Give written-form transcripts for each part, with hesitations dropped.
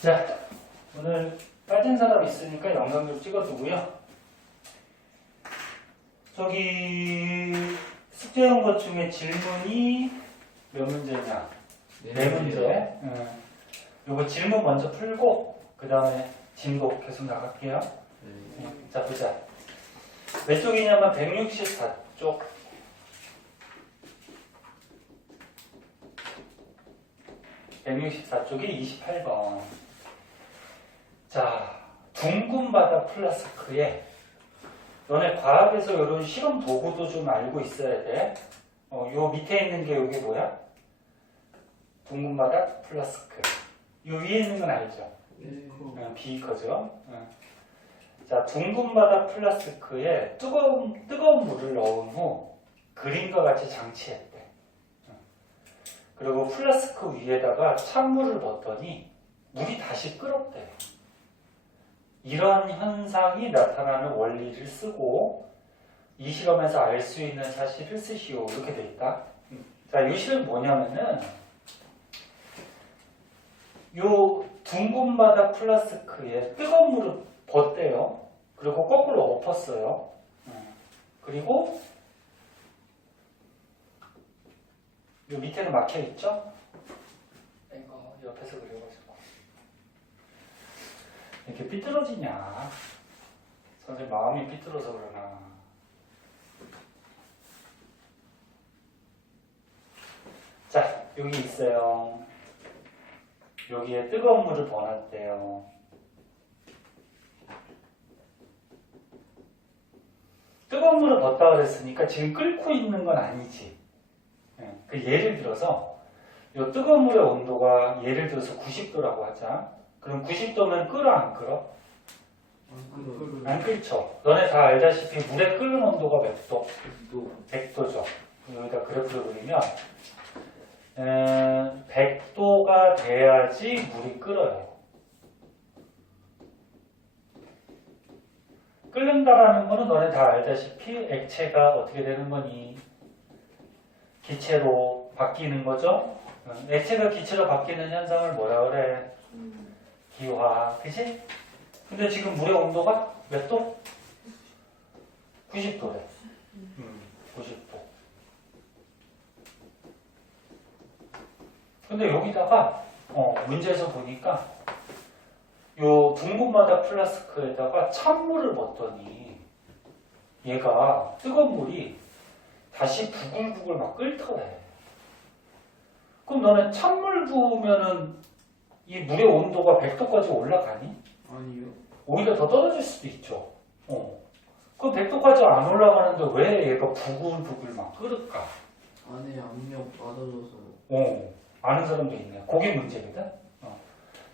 자, 오늘 빠진 사람 있으니까 영상 좀 찍어두고요. 저기 숙제한 것 중에 질문이 몇 문제냐? 네 문제. 요거 질문 먼저 풀고 그 다음에 진도 계속 나갈게요. 자, 보자. 몇 쪽이냐면 164쪽. 164쪽이 28번. 자, 둥근 바다 플라스크에 너네 과학에서 이런 실험 도구도 좀 알고 있어야 돼. 요 밑에 있는 게 이게 뭐야? 둥근 바다 플라스크. 요 위에 있는 건 알죠? 비커죠. 자, 둥근 바다 플라스크에 뜨거운 물을 넣은 후 그림과 같이 장치했대. 그리고 플라스크 위에다가 찬물을 붓더니 물이 다시 끓었대. 이런 현상이 나타나는 원리를 쓰고 이 실험에서 알 수 있는 사실을 쓰시오. 이렇게 돼 있다. 자, 이 실험이 뭐냐면은 요 둥근 바다 플라스크에 뜨거운 물을 붓대요. 그리고 거꾸로 엎었어요. 그리고 요 밑에는 막혀 있죠? 이거 옆에서 그려가지고 이렇게 삐뚤어지냐? 선생님 마음이 삐뚤어서 그러나? 자, 여기 있어요. 여기에 뜨거운 물을 부어놨대요. 뜨거운 물을 붓다 그랬으니까 지금 끓고 있는 건 아니지. 그 예를 들어서 이 뜨거운 물의 온도가 예를 들어서 90도라고 하자. 그럼 90도면 끓어 안 끓어? 안 끓죠. 너네 다 알다시피 물의 끓는 온도가 몇 도? 100도죠. 여기다 그래프를 그리면 100도가 돼야지 물이 끓어요. 끓는다라는 거는 너네 다 알다시피 액체가 어떻게 되는 거니? 기체로 바뀌는 거죠. 액체가 기체로 바뀌는 현상을 뭐라 그래? 기화. 그치? 근데 지금 물의 온도가 몇 도? 90도래. 90도. 근데 여기다가 문제에서 보니까 요 둥근 바다 플라스크에다가 찬물을 붓더니 얘가 뜨거운 물이 다시 부글부글 막 끓더래. 그럼 너네 찬물 부으면은 이 물의 온도가 100도까지 올라가니? 아니요. 오히려 더 떨어질 수도 있죠. 그 100도까지 안 올라가는데 왜 얘가 부글부글 막 끓을까? 안에 압력 맞아져서. 아는 사람도 있네. 그게 문제거든.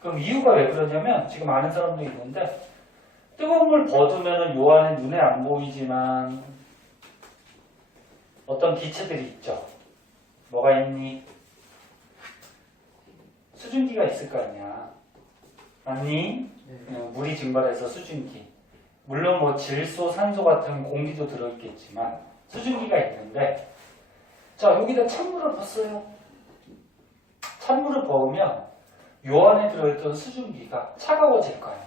그럼 이유가 왜 그러냐면 지금 아는 사람도 있는데 뜨거운 물 버두면은 요 안에 눈에 안 보이지만 어떤 기체들이 있죠. 뭐가 있니? 수증기가 있을 거 아니야. 맞니? 네. 물이 증발해서 수증기. 물론 뭐 질소, 산소 같은 공기도 들어있겠지만 수증기가 있는데 자, 여기다 찬물을 부었어요. 찬물을 부으면 요 안에 들어있던 수증기가 차가워질 거 아니야.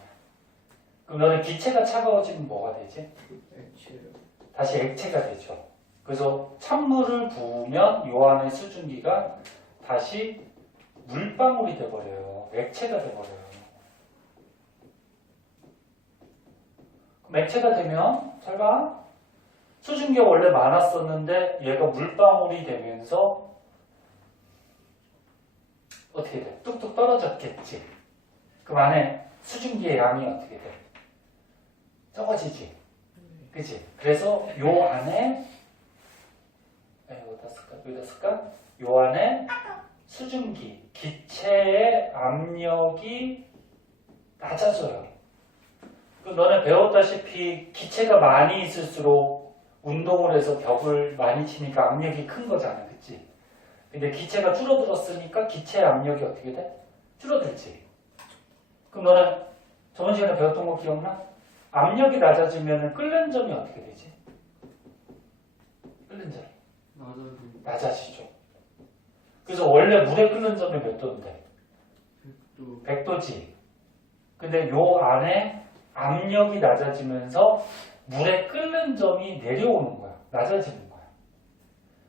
그럼 너는 기체가 차가워지면 뭐가 되지? 액체요. 다시 액체가 되죠. 그래서 찬물을 부으면 요 안에 수증기가 다시 물방울이 돼버려요. 액체가 돼버려요. 그럼 액체가 되면 잘 봐. 수증기가 원래 많았었는데 얘가 물방울이 되면서 어떻게 돼? 뚝뚝 떨어졌겠지. 그럼 안에 수증기의 양이 어떻게 돼? 적어지지. 그치? 그래서 요 안에 여기다 쓸까? 요 안에 수증기, 기체의 압력이 낮아져요. 그럼 너네 배웠다시피 기체가 많이 있을수록 운동을 해서 벽을 많이 치니까 압력이 큰 거잖아. 그치? 근데 기체가 줄어들었으니까 기체의 압력이 어떻게 돼? 줄어들지. 그럼 너는 저번 시간에 배웠던 거 기억나? 압력이 낮아지면 끓는 점이 어떻게 되지? 끓는 점이 낮아지죠. 그래서 원래 물에 끓는 점이 몇 도인데? 100도. 100도지. 근데 요 안에 압력이 낮아지면서 물의 끓는 점이 내려오는 거야. 낮아지는 거야.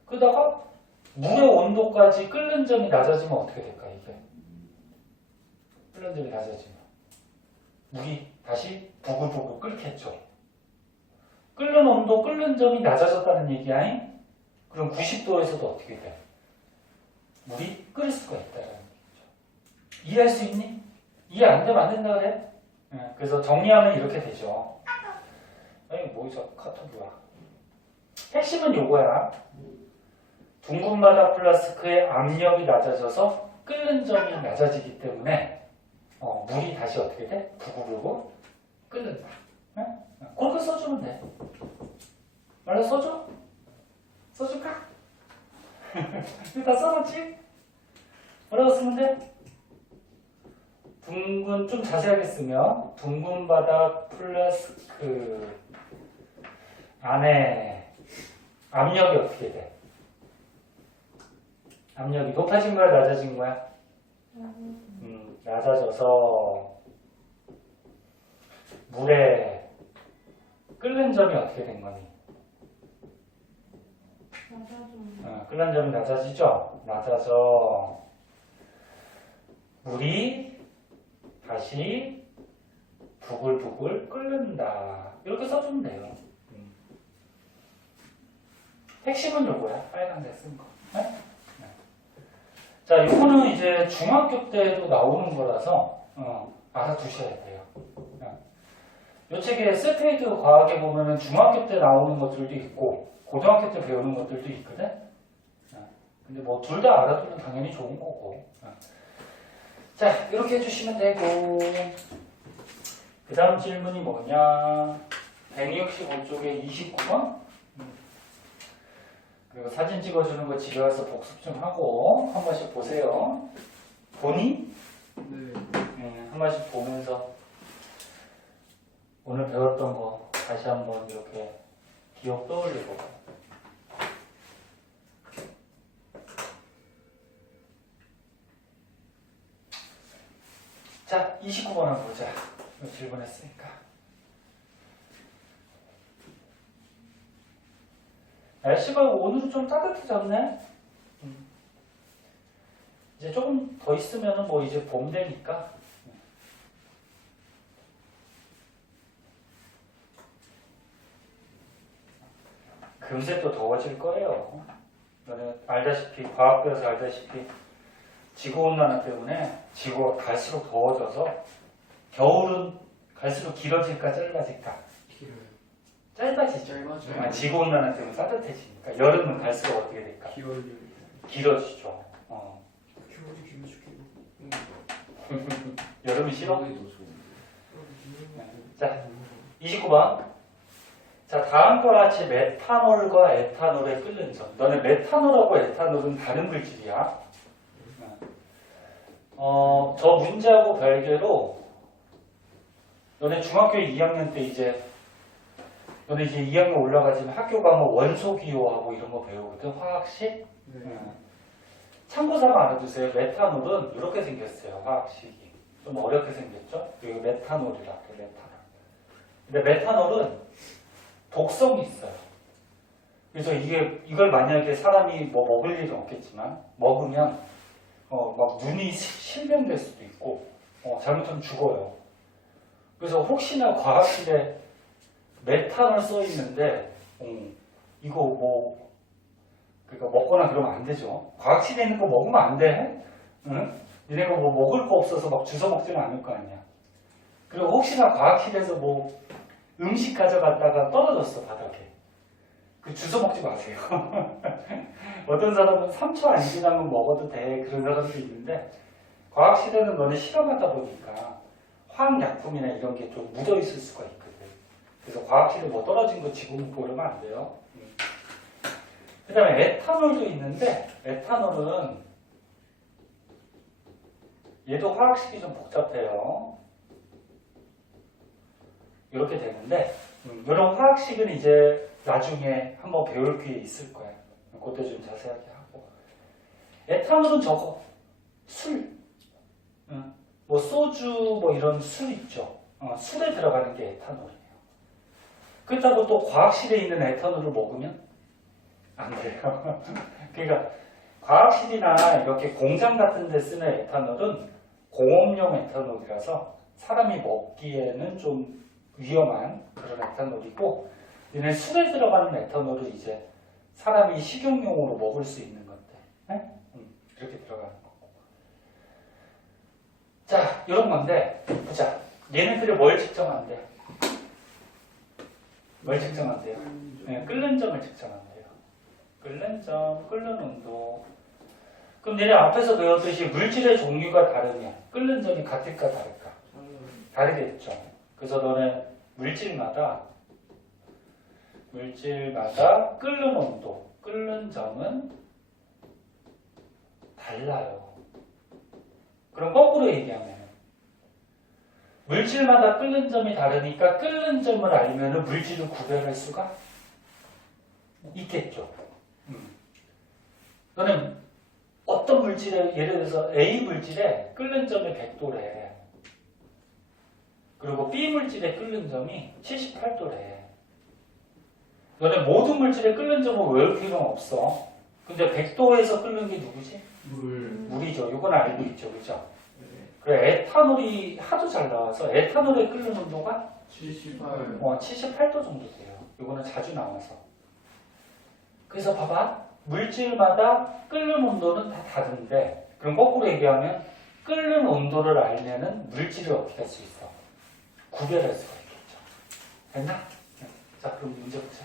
그러다가 물의 온도까지 끓는 점이 낮아지면 어떻게 될까, 이게? 끓는 점이 낮아지면. 물이 다시 부글부글 끓겠죠. 끓는 온도, 끓는 점이 낮아졌다는 얘기야. 그럼 90도에서도 어떻게 돼? 물이 끓을 수가 있다는 얘기죠. 이해할 수 있니? 이해 안 되면 안 된다 그래? 그래서 정리하면 이렇게 되죠. 아니, 뭐죠? 카톡이야. 핵심은 요거야. 둥근 바다 플라스크의 압력이 낮아져서 끓는 점이 낮아지기 때문에 물이 다시 어떻게 돼? 부글부글 끓는다. 그렇게 써주면 돼. 말로 써줘? 써줄까? 이거 다 써놨지? 뭐라고 쓰면 돼? 둥근, 좀 자세하게 쓰면 둥근 바다 플라스크 안에 압력이 어떻게 돼? 압력이 높아진 거야, 낮아진 거야? 낮아져서 물에 끓는 점이 어떻게 된 거니? 끓는 점이 낮아지죠? 낮아져 물이 다시 부글부글 끓는다. 이렇게 써주면 돼요. 핵심은 요거야. 빨간색 쓴 거. 네? 네. 자, 요거는 이제 중학교 때도 나오는 거라서 알아두셔야 돼요. 요 책에 스페이드 과학에 보면은 중학교 때 나오는 것들도 있고 고등학교 때 배우는 것들도 있거든. 근데 뭐 둘 다 알아두면 당연히 좋은 거고. 자, 이렇게 해주시면 되고 그 다음 질문이 뭐냐? 165쪽에 29번. 그리고 사진 찍어주는 거 집에 와서 복습 좀 하고 한 번씩 보세요. 보니? 네. 한 번씩 보면서 오늘 배웠던 거 다시 한번 이렇게 기억 떠올리고. 자, 29번 한번 보자. 질문했으니까. 날씨가 오늘은 좀 따뜻해졌네. 이제 조금 더 있으면 뭐 이제 봄 되니까. 금세 또 더워질 거예요. 너네 알다시피 과학 배워서 알다시피 지구온난화 때문에 지구가 갈수록 더워져서 겨울은 갈수록 길어질까 짧아질까? 길어요. 짧아지죠. 짧아져요. 지구온난화 때문에 따뜻해지니까 여름은 갈수록 어떻게 될까? 길어지죠. 여름이 싫어? 자, 29번. 자, 다음과 같이 메탄올과 에탄올의 끓는 점. 너네 메탄올하고 에탄올은 다른 물질이야. 저 문제하고 별개로 너네 중학교 2학년 때 이제 너네 이제 2학년 올라가지면 학교 가면 원소 기호하고 이런 거 배우거든. 화학식. 참고삼아 알아두세요. 메탄올은 이렇게 생겼어요. 화학식이. 좀 어렵게 생겼죠? 여기 메탄올이라 그래, 메탄올. 근데 메탄올은 독성이 있어요. 그래서 이걸 만약에 사람이 뭐 먹을 일은 없겠지만 먹으면 막 눈이 실명될 수도 있고 잘못하면 죽어요. 그래서 혹시나 과학실에 메탄올 써 있는데 이거 뭐 그러니까 먹거나 그러면 안 되죠. 과학실에 있는 거 먹으면 안 돼. 응? 니네가 뭐 먹을 거 없어서 막 주워 먹지는 않을 거 아니야. 그리고 혹시나 과학실에서 뭐 음식 가져갔다가 떨어졌어 바닥에. 그 주워 먹지 마세요. 어떤 사람은 3초 안 지나면 먹어도 돼. 그런 사람도 있는데 과학실에는 너네 실험하다 보니까 화학약품이나 이런 게 좀 묻어 있을 수가 있거든. 그래서 과학실에 뭐 떨어진 거 지금 보려면 안 돼요. 그 다음에 에탄올도 있는데 에탄올은 얘도 화학식이 좀 복잡해요. 이렇게 되는데 이런 화학식은 이제 나중에 한번 배울 기회 있을 거예요. 그때 좀 자세하게 하고 에탄올은 저거 술, 뭐 소주 소주 뭐 이런 술 있죠. 술에 들어가는 게 에탄올이에요. 그렇다고 또 과학실에 있는 에탄올을 먹으면 안 돼요. 그러니까 과학실이나 이렇게 공장 같은 데 쓰는 에탄올은 공업용 에탄올이라서 사람이 먹기에는 좀 위험한 그런 에탄올이고, 얘네 술에 들어가는 에탄올은 이제 사람이 식용용으로 먹을 수 있는 건데, 네? 이렇게 들어가는 거고. 자, 이런 건데 보자. 얘네들이 뭘 측정한대요? 뭘 측정한대요? 네, 끓는 점을 측정한대요. 끓는 점, 끓는 온도. 그럼 얘네 앞에서 배웠듯이 물질의 종류가 다르면 끓는 점이 같을까 다를까? 다르겠죠. 그래서 너네 물질마다 끓는 온도, 끓는 점은 달라요. 그럼 거꾸로 얘기하면 물질마다 끓는 점이 다르니까 끓는 점을 알면 물질을 구별할 수가 있겠죠. 너는 어떤 물질에, 예를 들어서 A 물질에 끓는 점이 100도래. 그리고 B 물질의 끓는 점이 78도래. 너네 모든 물질의 끓는 점을 외울 필요는 없어. 근데 100도에서 끓는 게 누구지? 물이죠. 이건 알고 있죠. 그죠? 그래, 에탄올이 하도 잘 나와서 에탄올의 끓는 온도가 78도 정도 돼요. 이거는 자주 나와서. 그래서 봐봐. 물질마다 끓는 온도는 다 다른데, 그럼 거꾸로 얘기하면 끓는 온도를 알면은 물질을 어떻게 할 수 있어? 구별할 수가 있겠죠. 됐나? 자, 그럼 문제 보자.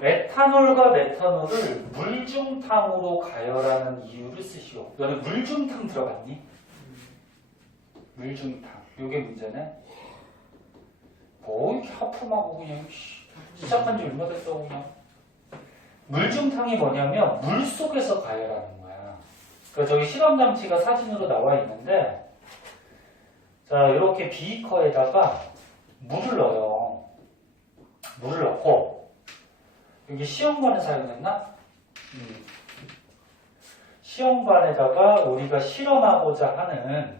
에탄올과 메탄올을 물중탕으로 가열하는 이유를 쓰시오. 너네 물중탕 들어봤니? 물중탕. 요게 문제네. 뭐 이렇게 하품하고 그냥 시작한 지 얼마 됐어 그냥. 물중탕이 뭐냐면 물 속에서 가열하는 거야. 그러니까 저기 실험 장치가 사진으로 나와 있는데, 자 이렇게 비커에다가 물을 넣어요. 물을 넣고 여기 시험관을 사용했나? 시험관에다가 우리가 실험하고자 하는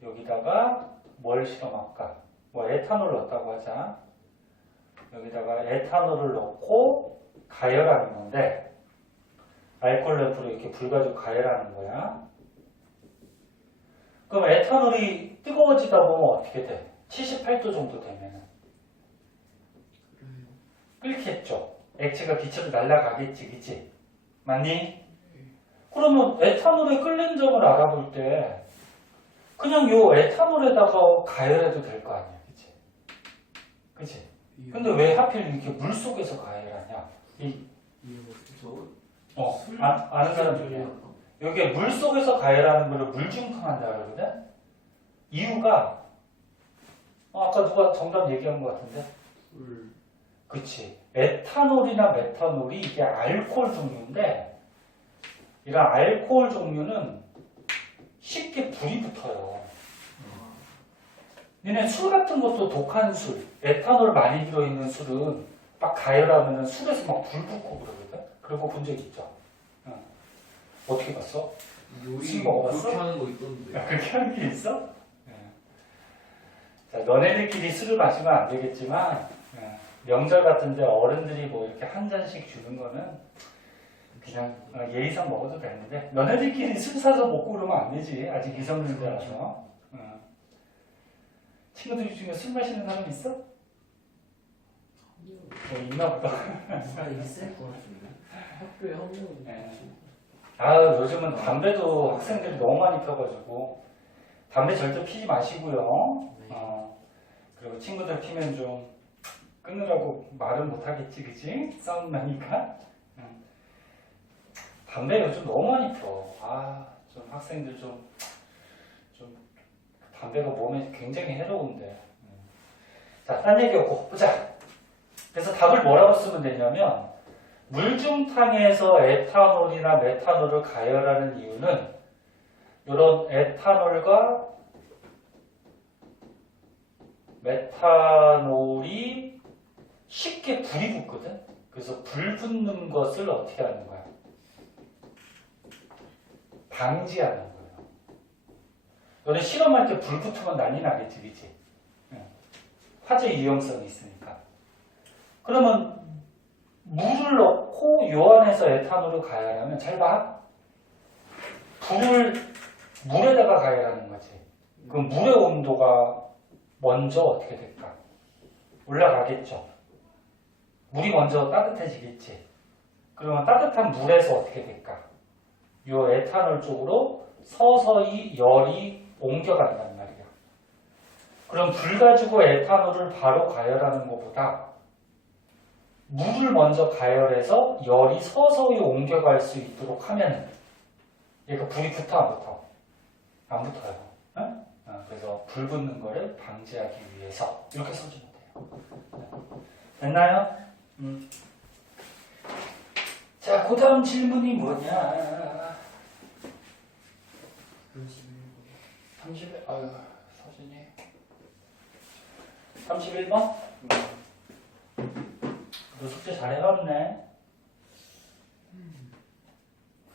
여기다가 뭘 실험할까? 뭐 에탄올 넣었다고 하자. 여기다가 에탄올을 넣고 가열하는 건데, 알코올 램프로 이렇게 불 가지고 가열하는 거야. 그럼 에탄올이 뜨거워지다 보면 어떻게 돼? 78도 정도 되면 끓겠죠. 액체가 빛으로 날아가겠지, 그치? 맞니? 그러면 에탄올의 끓는 점을 알아볼 때 그냥 요 에탄올에다가 가열해도 될 거 아니야, 그치? 그치? 근데 왜 하필 이렇게 물 속에서 가열하냐? 아는 사람 중에 여기에 물 속에서 가열하는 거를 물중탕한다 그러거든? 이유가 아까 누가 정답 얘기한 것 같은데? 그치. 에탄올이나 메탄올이 이게 알코올 종류인데, 이런 알코올 종류는 쉽게 불이 붙어요. 니네 술 같은 것도 독한 술, 에탄올 많이 들어있는 술은 막 가열하면 술에서 막 불 붙고 그러거든? 그런 거 본 적 있죠? 어떻게 봤어? 술 먹어봤어? 그렇게 하는 거 있던데. 그렇게 하는 게 있어? 자, 너네들끼리 술을 마시면 안 되겠지만, 명절 같은데 어른들이 뭐 이렇게 한 잔씩 주는 거는 그냥 예의상 먹어도 되는데, 너네들끼리 술 사서 먹고 그러면 안 되지. 아직 미성년자라서. 친구들 중에 술 마시는 사람 있어? 있나 보다. 있을 것 같은데. 학교에 한 명은 요즘은 담배도 학생들이 너무 많이 펴가지고 담배 절대 피지 마시고요. 그리고 친구들 피면 좀 끊으라고 말은 못하겠지, 그치? 싸움 나니까. 담배 요즘 너무 많이 펴. 좀 학생들 좀 담배가 몸에 굉장히 해로운데. 자, 딴 얘기 없고 보자. 그래서 답을 뭐라고 쓰면 되냐면, 물중탕에서 에탄올이나 메탄올을 가열하는 이유는 이런 에탄올과 메탄올이 쉽게 불이 붙거든. 그래서 불 붙는 것을 어떻게 하는 거야? 방지하는 거예요. 너네 실험할 때 불 붙으면 난리 나겠지, 그치? 화재 유용성이 있으니까. 그러면 물을 넣고 요 안에서 에탄올을 가열하면 잘 봐. 불을 물에다가 가열하는 거지. 그럼 물의 온도가 먼저 어떻게 될까? 올라가겠죠. 물이 먼저 따뜻해지겠지. 그러면 따뜻한 물에서 어떻게 될까? 요 에탄올 쪽으로 서서히 열이 옮겨간단 말이야. 그럼 불 가지고 에탄올을 바로 가열하는 것보다 물을 먼저 가열해서 열이 서서히 옮겨갈 수 있도록 하면 얘가 불이 붙어 안 붙어? 안 붙어요. 응? 그래서 불 붙는 거를 방지하기 위해서 이렇게 써주면 돼요. 됐나요? 자, 그 다음 질문이 뭐냐? 31, 아유, 서진이. 31번? 너 숙제 잘 해봤네.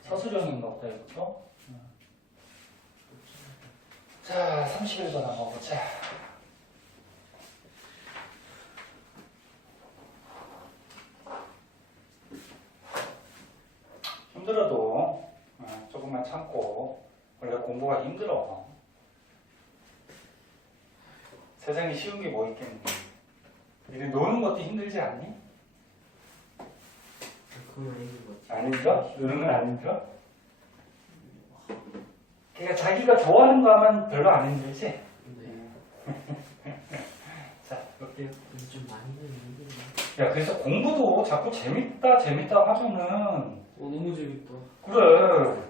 서술형인가 보다, 이것도. 자, 31번 한번 보자. 힘들어도 조금만 참고. 원래 공부가 힘들어. 세상에 쉬운 게 뭐 있겠니? 이제 노는 것도 힘들지 않니? 그건 아닌 것 같아. 안 힘들어? 노는 건 안 힘들어? 그러니까 자기가 좋아하는 거 하면 별로 안 힘들지? 네. 자, 볼게요. 근데 좀 많이는 힘들네. 야, 그래서 공부도 자꾸 재밌다 하면은 너무 재밌다. 그래,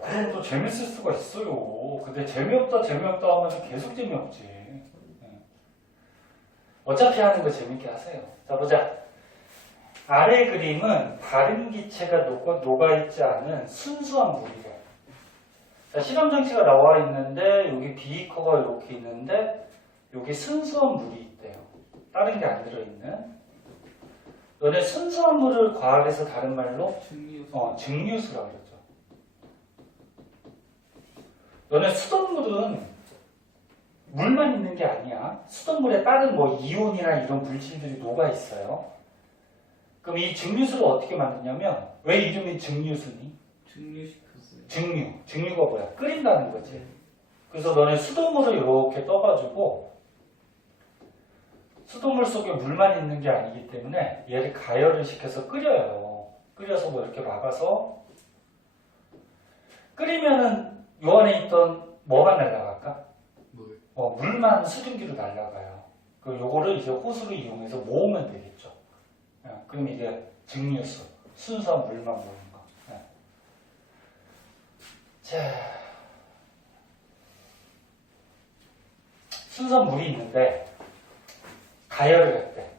그럼 또 재밌을 수가 있어요. 근데 재미없다 하면 계속 재미없지. 어차피 하는 거 재밌게 하세요. 자, 보자. 아래 그림은 다른 기체가 녹아있지 않은 순수한 물이래. 자, 실험장치가 나와 있는데 여기 비커가 이렇게 있는데 여기 순수한 물이 있대요. 다른 게 안 들어있는. 너네 순수한 물을 과학에서 다른 말로 증류수라고 그러죠. 너네 수돗물은 물만 있는 게 아니야. 수돗물에 다른 뭐 이온이나 이런 물질들이 녹아 있어요. 그럼 이 증류수를 어떻게 만드냐면 왜 이름이 증류수니? 증류시켰어요. 증류가 뭐야? 끓인다는 거지. 그래서 너네 수돗물을 이렇게 떠가지고 수돗물 속에 물만 있는 게 아니기 때문에 얘를 가열을 시켜서 끓여요. 끓여서 뭐 이렇게 막아서 끓이면은 요 안에 있던 뭐가 날아갈까? 물만 수증기로 날아가요. 그 요거를 이제 호수를 이용해서 모으면 되겠죠. 그럼 이게 증류수, 순수한 물만 모으는 거. 자, 순수한 물이 있는데 가열을 했대.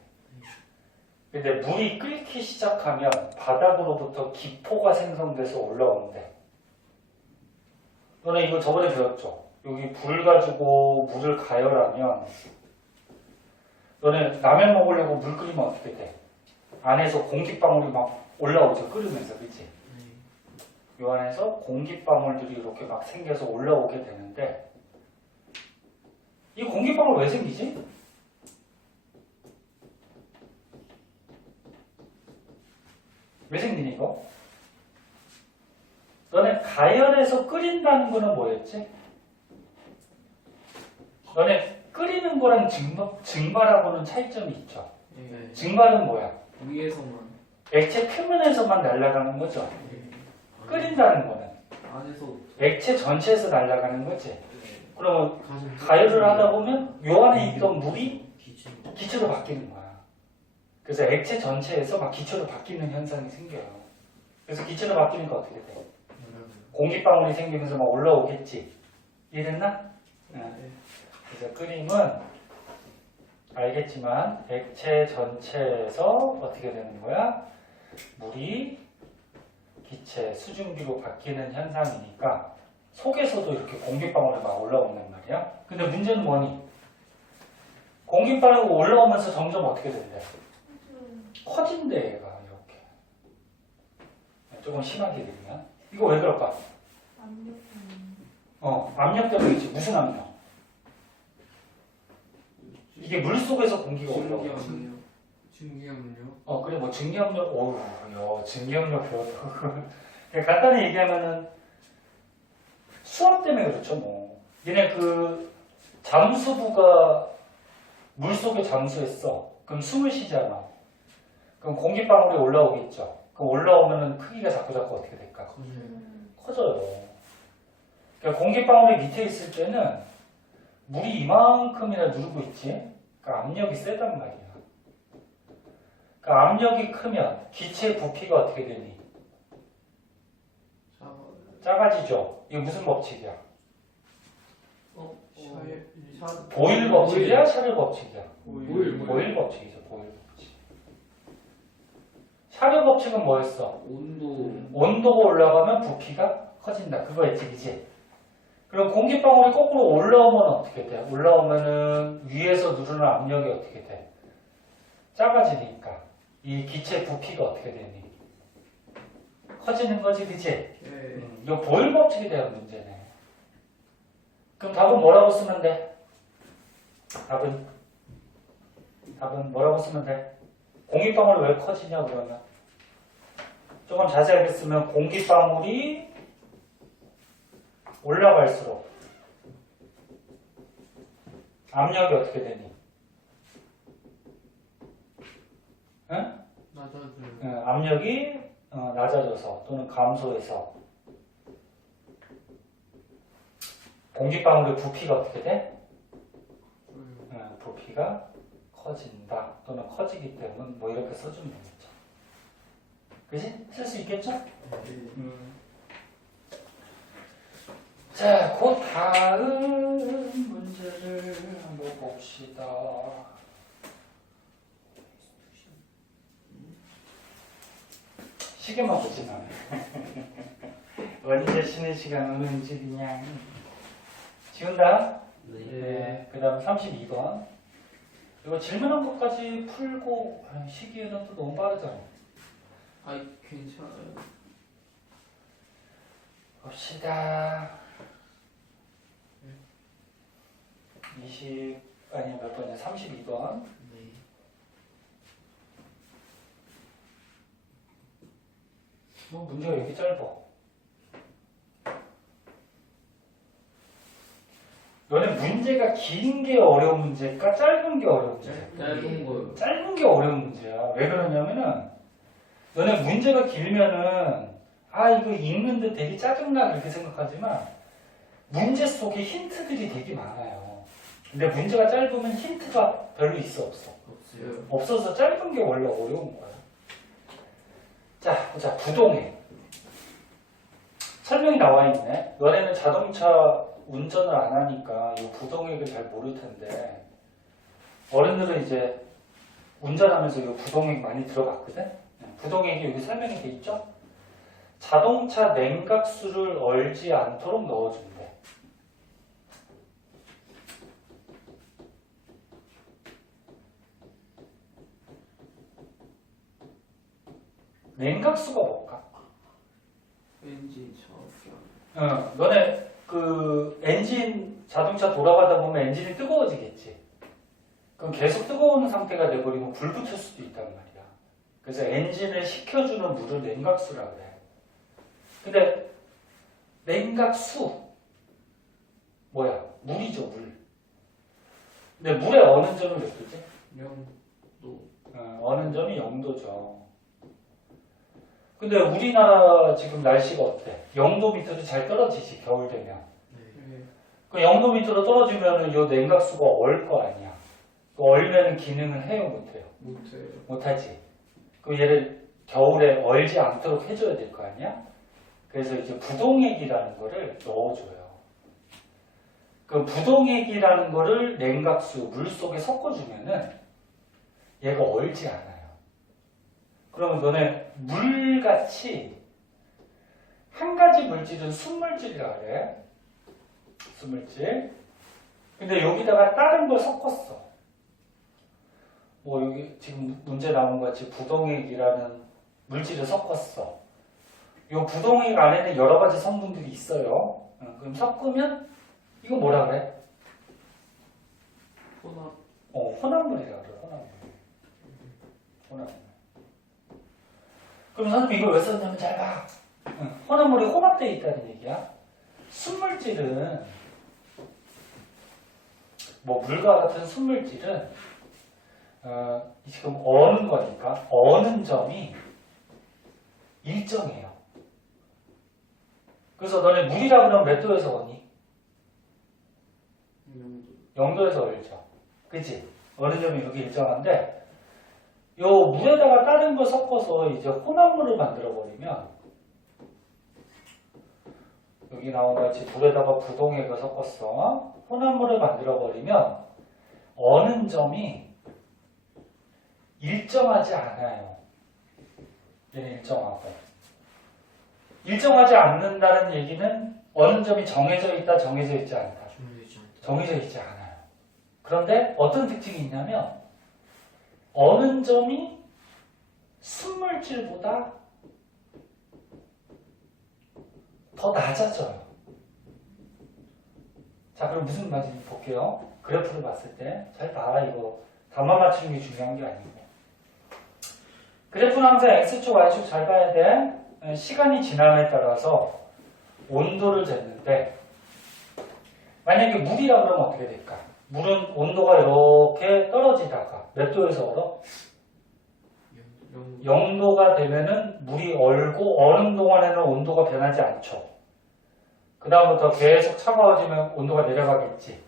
근데 물이 끓기 시작하면 바닥으로부터 기포가 생성돼서 올라오는데 너네 이거 저번에 배웠죠? 여기 불 가지고 물을 가열하면 너네 라면 먹으려고 물 끓이면 어떻게 돼? 안에서 공기방울이 막 올라오죠. 끓으면서. 그치? 이 안에서 공기방울들이 이렇게 막 생겨서 올라오게 되는데 이 공기방울 왜 생기지? 왜 생기니 이거? 너네 가열해서 끓인다는 거는 뭐였지? 너네 끓이는 거랑 증발하고는 차이점이 있죠. 네. 증발은 뭐야? 위에서만. 액체 표면에서만 날아가는 거죠. 끓인다는 거는 안에서. 액체 전체에서 날아가는 거지. 네. 그러면 가열을 하다 보면 요 안에 있던 물이 기체로 바뀌는 거야. 그래서 액체 전체에서 막 기체로 바뀌는 현상이 생겨요. 그래서 기체로 바뀌니까 어떻게 돼? 공기방울이 생기면서 막 올라오겠지. 이해됐나? 그래서 끓임은 알겠지만 액체 전체에서 어떻게 되는 거야? 물이 기체, 수증기로 바뀌는 현상이니까 속에서도 이렇게 공기방울이 막 올라온단 말이야. 근데 문제는 뭐니? 공기방울이 올라오면서 점점 어떻게 된대? 커진대 얘가 이렇게. 조금 심하게 되면 이거 왜 그럴까? 압력 때문이지. 무슨 압력? 이게 물 속에서 공기가 올라오고. 증기압력. 증기압력. 그래 뭐 증기압력, 증기압력 배웠다. 간단히 얘기하면은 수압 때문에 그렇죠 뭐. 얘네 그 잠수부가 물 속에 잠수했어. 그럼 숨을 쉬잖아. 그럼 공기방울이 올라오겠죠. 그럼 올라오면은 크기가 자꾸 어떻게 될까? 커져요. 그러니까 공기방울이 밑에 있을 때는 물이 이만큼이나 누르고 있지. 그러니까 압력이 세단 말이야. 그러니까 압력이 크면 기체의 부피가 어떻게 되니? 작아지죠. 이게 무슨 법칙이야? 보일 법칙이야? 샤를 법칙이야? 보일 법칙이죠. 보일 법칙. 샤를 법칙은 뭐였어? 온도가 올라가면 부피가 커진다. 그거였지, 그지? 그럼 공기방울이 거꾸로 올라오면 어떻게 돼? 올라오면은 위에서 누르는 압력이 어떻게 돼? 작아지니까 이 기체 부피가 어떻게 되니? 커지는 거지, 그지? 이거 보일 법칙에 대한 문제네. 그럼 답은 뭐라고 쓰면 돼? 답은 뭐라고 쓰면 돼? 공기방울이 왜 커지냐 그러면 조금 자세하게 쓰면 공기방울이 올라갈수록 압력이 어떻게 되니? 응? 압력이 낮아져서 또는 감소해서 공기방울의 부피가 어떻게 돼? 부피가 커진다 또는 커지기 때문에 뭐 이렇게 써주면 되겠죠. 그지? 쓸 수 있겠죠? 자, 그 다음 문제를 한번 봅시다. 시계만 보진 않아요. 언제 쉬는 시간 오는지 그냥 지운다? 네. 그 다음 32번. 이거 질문한 것까지 풀고 시기에는 또 너무 빠르잖아. 괜찮아요. 봅시다. 20, 아니 몇 번이야? 32번. 문제가 이렇게 짧아. 너네 문제가 긴 게 어려운 문제일까? 짧은 게 어려운 문제일까? 짧은 거요. 짧은 게 어려운 문제야. 왜 그러냐면은 너네 문제가 길면은 이거 읽는데 되게 짜증나 그렇게 생각하지만 문제 속에 힌트들이 되게 많아요. 근데 문제가 짧으면 힌트가 별로 있어 없어? 없어요. 없어서 짧은 게 원래 어려운 거야. 자, 보자. 부동액. 설명이 나와 있네. 너네는 자동차 운전을 안 하니까 이 부동액을 잘 모를 텐데 어른들은 이제 운전하면서 이 부동액 많이 들어봤거든? 부동액이 여기 설명이 돼 있죠? 자동차 냉각수를 얼지 않도록 넣어준대. 냉각수가 뭘까? 엔진 저격. 너네 그 엔진 자동차 돌아가다 보면 엔진이 뜨거워지겠지. 그럼 계속 뜨거운 상태가 돼버리면 불 붙을 수도 있단 말이야. 그래서 엔진을 식혀주는 물을 냉각수라 그래. 근데 냉각수 뭐야? 물이죠, 물. 근데 물의 어느 점을 몇 도지? 0도. 어느 점이 0도죠. 근데 우리나라 지금 날씨가 어때? 0도 밑으로 잘 떨어지지, 겨울 되면. 그 0도 밑으로 떨어지면 이 냉각수가 얼 거 아니야. 얼면 기능을 해요, 못해요? 못해요. 못하지. 그 얘를 겨울에 얼지 않도록 해줘야 될 거 아니야? 그래서 이제 부동액이라는 거를 넣어줘요. 그 부동액이라는 거를 냉각수, 물 속에 섞어주면은 얘가 얼지 않아요. 그러면 너네 물같이 한 가지 물질은 순물질이라 그래. 순물질. 근데 여기다가 다른 걸 섞었어. 뭐 여기 지금 문제 나온 것 같이 부동액이라는 물질을 섞었어. 이 부동액 안에는 여러 가지 성분들이 있어요. 그럼 섞으면 이거 뭐라 그래? 혼합물이라 그래, 혼합물. 그럼 선생님 이걸 왜 썼냐면 잘 봐. 혼합물이 혼합되어 있다는 얘기야. 순물질은, 뭐 물과 같은 순물질은, 지금 어는 거니까, 어는 점이 일정해요. 그래서 너네 물이라 그러면 몇 도에서 어니? 0도에서 얼죠. 그치? 어느 점이 이렇게 일정한데, 요 물에다가 다른 거 섞어서 이제 혼합물을 만들어 버리면, 여기 나온 같이 물에다가 부동액을 섞었어. 혼합물을 만들어 버리면, 어는 점이 일정하지 않아요. 얘는 일정하고. 일정하지 않는다는 얘기는 어느 점이 정해져 있다, 정해져 있지 않다. 정해져 있지 않아요. 그런데 어떤 특징이 있냐면 어느 점이 순물질보다 더 낮아져요. 자, 그럼 무슨 말인지 볼게요. 그래프를 봤을 때 잘 봐. 이거 답만 맞추는 게 중요한 게 아니고. 그래프는 항상 X축, Y축 잘 봐야 돼. 시간이 지남에 따라서 온도를 쟀는데 만약에 물이라 그러면 어떻게 될까? 물은 온도가 이렇게 떨어지다가 몇 도에서 얼어? 0도가 되면은 물이 얼고 얼는 동안에는 온도가 변하지 않죠. 그 다음부터 계속 차가워지면 온도가 내려가겠지.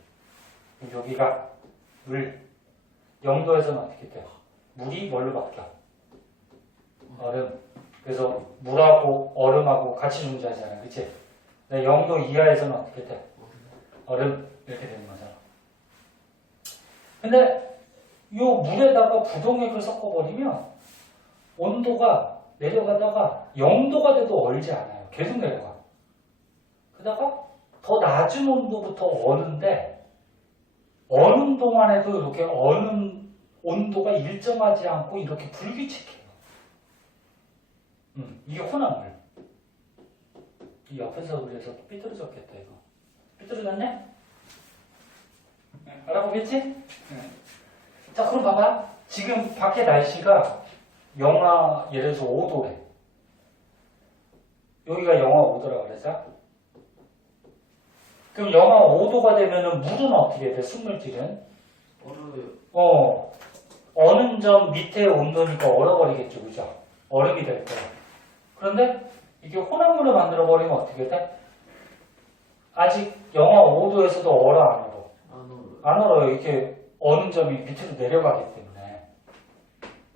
여기가 물 0도에서는 어떻게 돼요? 물이 뭘로 바뀌어? 얼음. 그래서 물하고 얼음하고 같이 존재하잖아요. 그치? 0도 이하에서는 어떻게 돼? 얼음. 이렇게 되는 거잖아. 근데 이 물에다가 부동액을 섞어버리면 온도가 내려가다가 0도가 돼도 얼지 않아요. 계속 내려가. 그러다가 더 낮은 온도부터 어는데 어는 동안에도 이렇게 어는 온도가 일정하지 않고 이렇게 불규칙해요. 이게 혼합물. 이 옆에서 그래서 삐뚤어졌겠다 이거. 삐뚤어졌네? 알아보겠지? 자, 그럼 봐봐. 지금 밖에 날씨가 영하 예를 들어서 5도래. 여기가 영하 5도라 그러자. 그럼 영하 5도가 되면은 물은 어떻게 돼? 순물질은? 얼어요. 어는 점 밑에 온도니까 얼어버리겠죠. 그죠? 얼음이 될 거야. 그런데 이게 혼합물을 만들어 버리면 어떻게 돼? 아직 영하 5도에서도 얼어 안 얼어? 안 얼어요. 이렇게 어는 점이 밑으로 내려가기 때문에.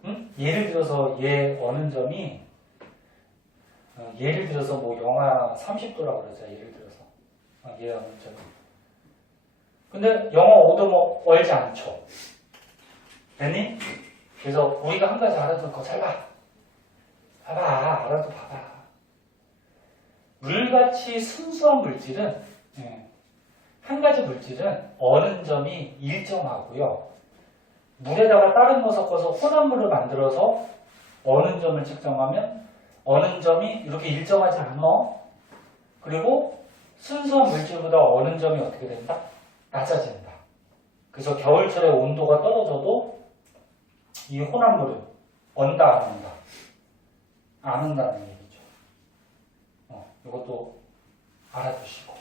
응? 예를 들어서 얘 어는 점이 예를 들어서 뭐 영하 30도라고 그러자. 예를 들어서 얘 어는 점이. 근데 영하 5도 뭐 얼지 않죠. 됐니? 그래서 우리가 한 가지 알아둘 거 잘 봐. 봐봐. 알아도 봐봐. 물같이 순수한 물질은 한 가지 물질은 어는 점이 일정하고요. 물에다가 다른 거 섞어서 혼합물을 만들어서 어는 점을 측정하면 어는 점이 이렇게 일정하지 않아. 그리고 순수한 물질보다 어는 점이 어떻게 된다? 낮아진다. 그래서 겨울철에 온도가 떨어져도 이 혼합물은 언다 안 온다? 안 온다는 얘기죠. 이것도 알아두시고.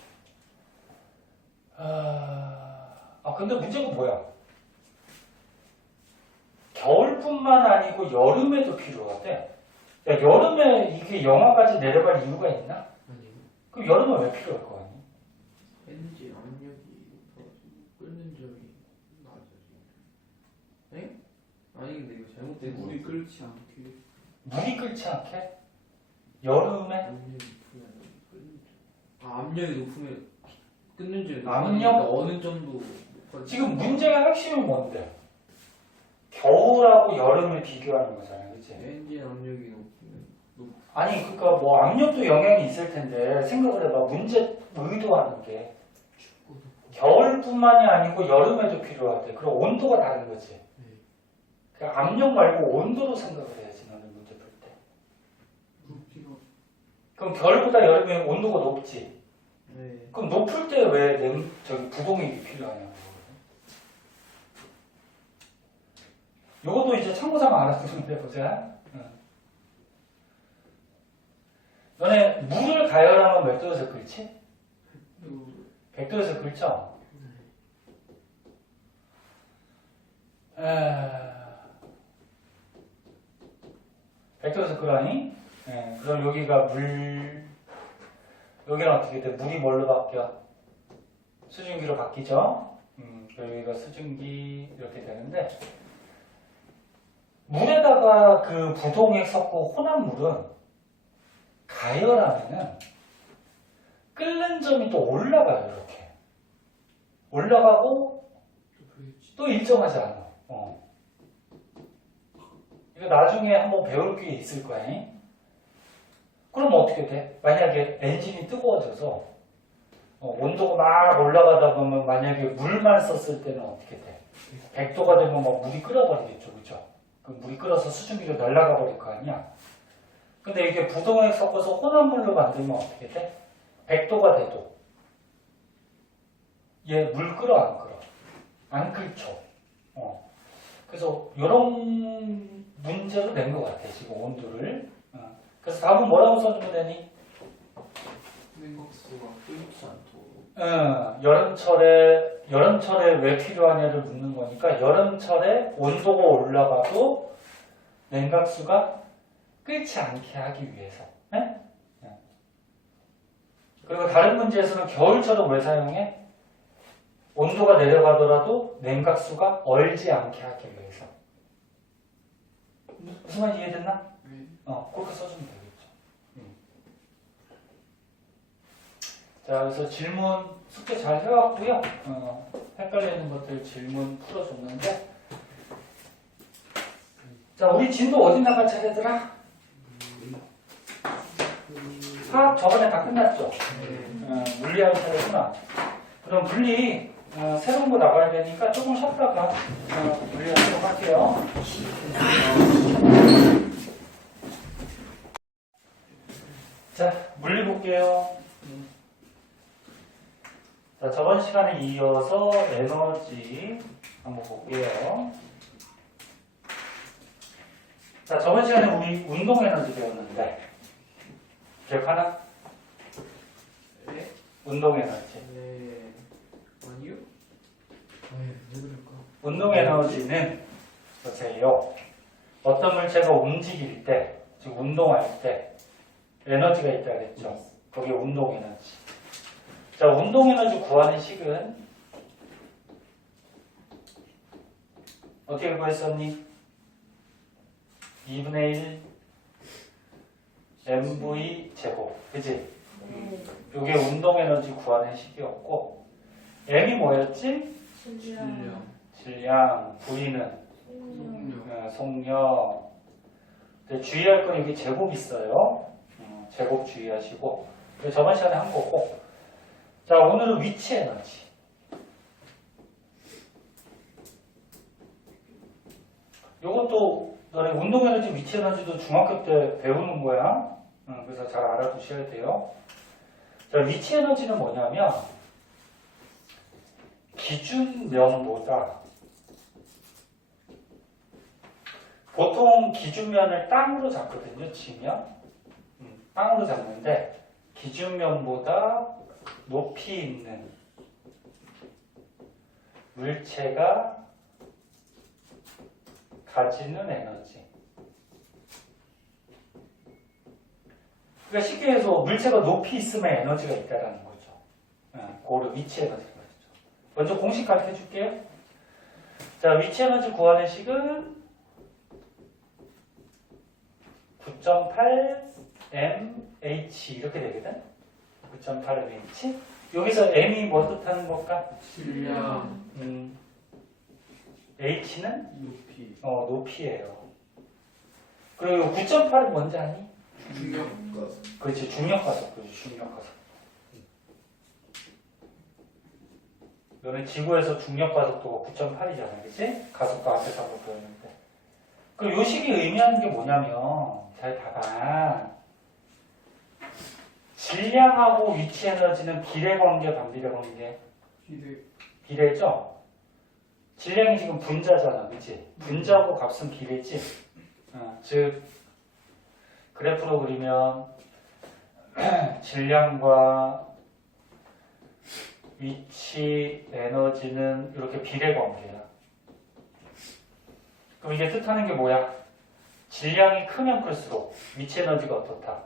근데 문제가 뭐야? 겨울뿐만 아니고 여름에도 필요하대. 야, 여름에 이게 영하까지 내려갈 이유가 있나? 아니요. 그럼 여름은 왜 필요할 거 아니? 왠지 압력이 끓는 점이 낮아지네. 에? 아니 근데 이거 잘못된 거 물이 끓지 않게. 물이 끓지 않게? 여름에? 압력이 높으면 끓는 점이 압력? 어느 정도 지금 문제의 핵심이 뭔데? 겨울하고 여름을 비교하는 거잖아요. 그치? 엔진 압력이 높으면 아니, 그러니까 뭐 압력도 영향이 있을 텐데 생각을 해봐. 문제 의도하는 게 춥고 겨울뿐만이 아니고 여름에도 필요하대. 그럼 온도가 다른 거지. 그러니까 압력 말고 온도로 생각을 해야지. 너는 문제 풀 때. 높이가 그럼 겨울보다 여름에 온도가 높지. 네. 그럼 높을 때 왜 저기 부동액이 필요하냐고. 요것도 이제 참고사항 알아두면 돼, 보자. 너네 물을 가열하면 몇 도에서 끓지? 100도에서 끓죠? 100도에서 끓으니? 그럼 여기가 여기는 어떻게 돼? 물이 뭘로 바뀌어? 수증기로 바뀌죠? 여기가 수증기 이렇게 되는데, 물에다가 그 부동액 섞고 혼합 물은 가열하면은 끓는 점이 또 올라가요, 이렇게. 올라가고 또 일정하지 않아. 이거 나중에 한번 배울 게 있을 거야. 그럼 어떻게 돼? 만약에 엔진이 뜨거워져서 온도가 막 올라가다 보면 만약에 물만 썼을 때는 어떻게 돼? 100도가 되면 막 물이 끓어버리겠죠, 그죠? 그 물이 끓어서 수증기로 날아가 버릴 거 아니야? 근데 이게 부동액 섞어서 혼합물로 만들면 어떻게 돼? 100도가 돼도 얘 물 끓어 안 끓어? 안 끓죠. 그래서 이런 문제로 낸 것 같아, 지금 온도를. 그래서 답은 뭐라고 써주면 되니? 냉각수가 끓지 않도록. 여름철에 왜 필요하냐를 묻는 거니까 여름철에 온도가 올라가도 냉각수가 끓지 않게 하기 위해서. 네? 그리고 다른 문제에서는 겨울철은 왜 사용해? 온도가 내려가더라도 냉각수가 얼지 않게 하기 위해서. 무슨 말인지 이해됐나? 네. 그렇게 써주면 되겠죠. 자, 그래서 질문 숙제 잘 해왔고요. 헷갈리는 것들 질문 풀어줬는데. 자, 우리 진도 어디 나갈 차례더라? 화학 저번에 다 끝났죠? 물리학 차례구나. 그럼 물리 새로운 거 나가야 되니까 조금 쉬었다가 물리하도록 할게요. 자, 물리 볼게요. 자, 저번 시간에 이어서 에너지 한번 볼게요. 자, 저번 시간에 우리 운동 에너지 배웠는데 기억하나? 네? 운동 에너지. 네. 아니요? 왜 그럴까? 운동 에너지는 보세요. 어떤 물체가 움직일 때, 즉 운동할 때 에너지가 있다 그랬죠. 거기에 운동 에너지. 자, 운동 에너지 구하는 식은 어떻게 구했었니? 2분의 1 mv 제곱, 그지? 이게 운동 에너지 구하는 식이었고, m이 뭐였지? 질량. 질량, v는 속력. 속력. 근데 주의할 건 여기 제곱 있어요. 제곱 주의하시고. 저번 시간에 한 거고. 자, 오늘은 위치 에너지. 요것도 너네 운동 에너지, 위치 에너지도 중학교 때 배우는 거야. 그래서 잘 알아두셔야 돼요. 자, 위치 에너지는 뭐냐면 기준면보다 보통 기준면을 땅으로 잡거든요. 지면 땅으로 잡는데 기준면보다 높이 있는 물체가 가지는 에너지. 그러니까 쉽게 해서 물체가 높이 있으면 에너지가 있다는 거죠. 그거를 위치 에너지라고 하죠. 먼저 공식 가르쳐 줄게요. 자, 위치 에너지 구하는 식은 9.8 mH 이렇게 되거든. 9.8 mH. 여기서 m이 뭐 뜻하는 걸까? 질량. h는 높이. 높이예요. 그리고 9.8은 뭔지 아니? 중력가속. 그렇지, 중력가속. 그렇지, 중력가속. 너는 지구에서 중력가속도가 9.8이잖아, 그치? 가속도 앞에서 한번 보였는데. 그 요식이 의미하는 게 뭐냐면, 잘 봐봐. 질량하고 위치 에너지는 비례 관계, 반비례 관계? 비례. 비례죠? 질량이 지금 분자잖아, 그치? 분자고 값은 비례지? 즉, 그래프로 그리면 질량과 위치 에너지는 이렇게 비례 관계야. 그럼 이게 뜻하는 게 뭐야? 질량이 크면 클수록 위치 에너지가 어떻다?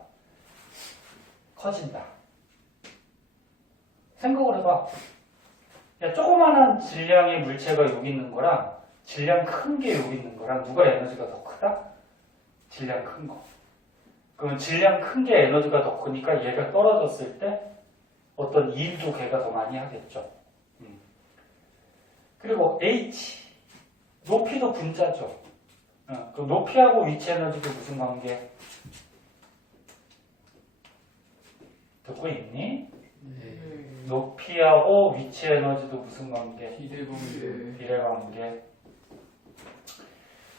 커진다. 생각을 해봐. 야, 조그마한 질량의 물체가 여기 있는 거랑 질량 큰 게 여기 있는 거랑 누가 에너지가 더 크다? 질량 큰 거. 그러면 질량 큰 게 에너지가 더 크니까 얘가 떨어졌을 때 어떤 일도 걔가 더 많이 하겠죠. 그리고 H, 높이도 분자죠. 그 높이하고 위치 에너지도 무슨 관계? 듣고 있니? 네. 높이하고 위치 에너지도 무슨 관계? 비례관계. 비례관계.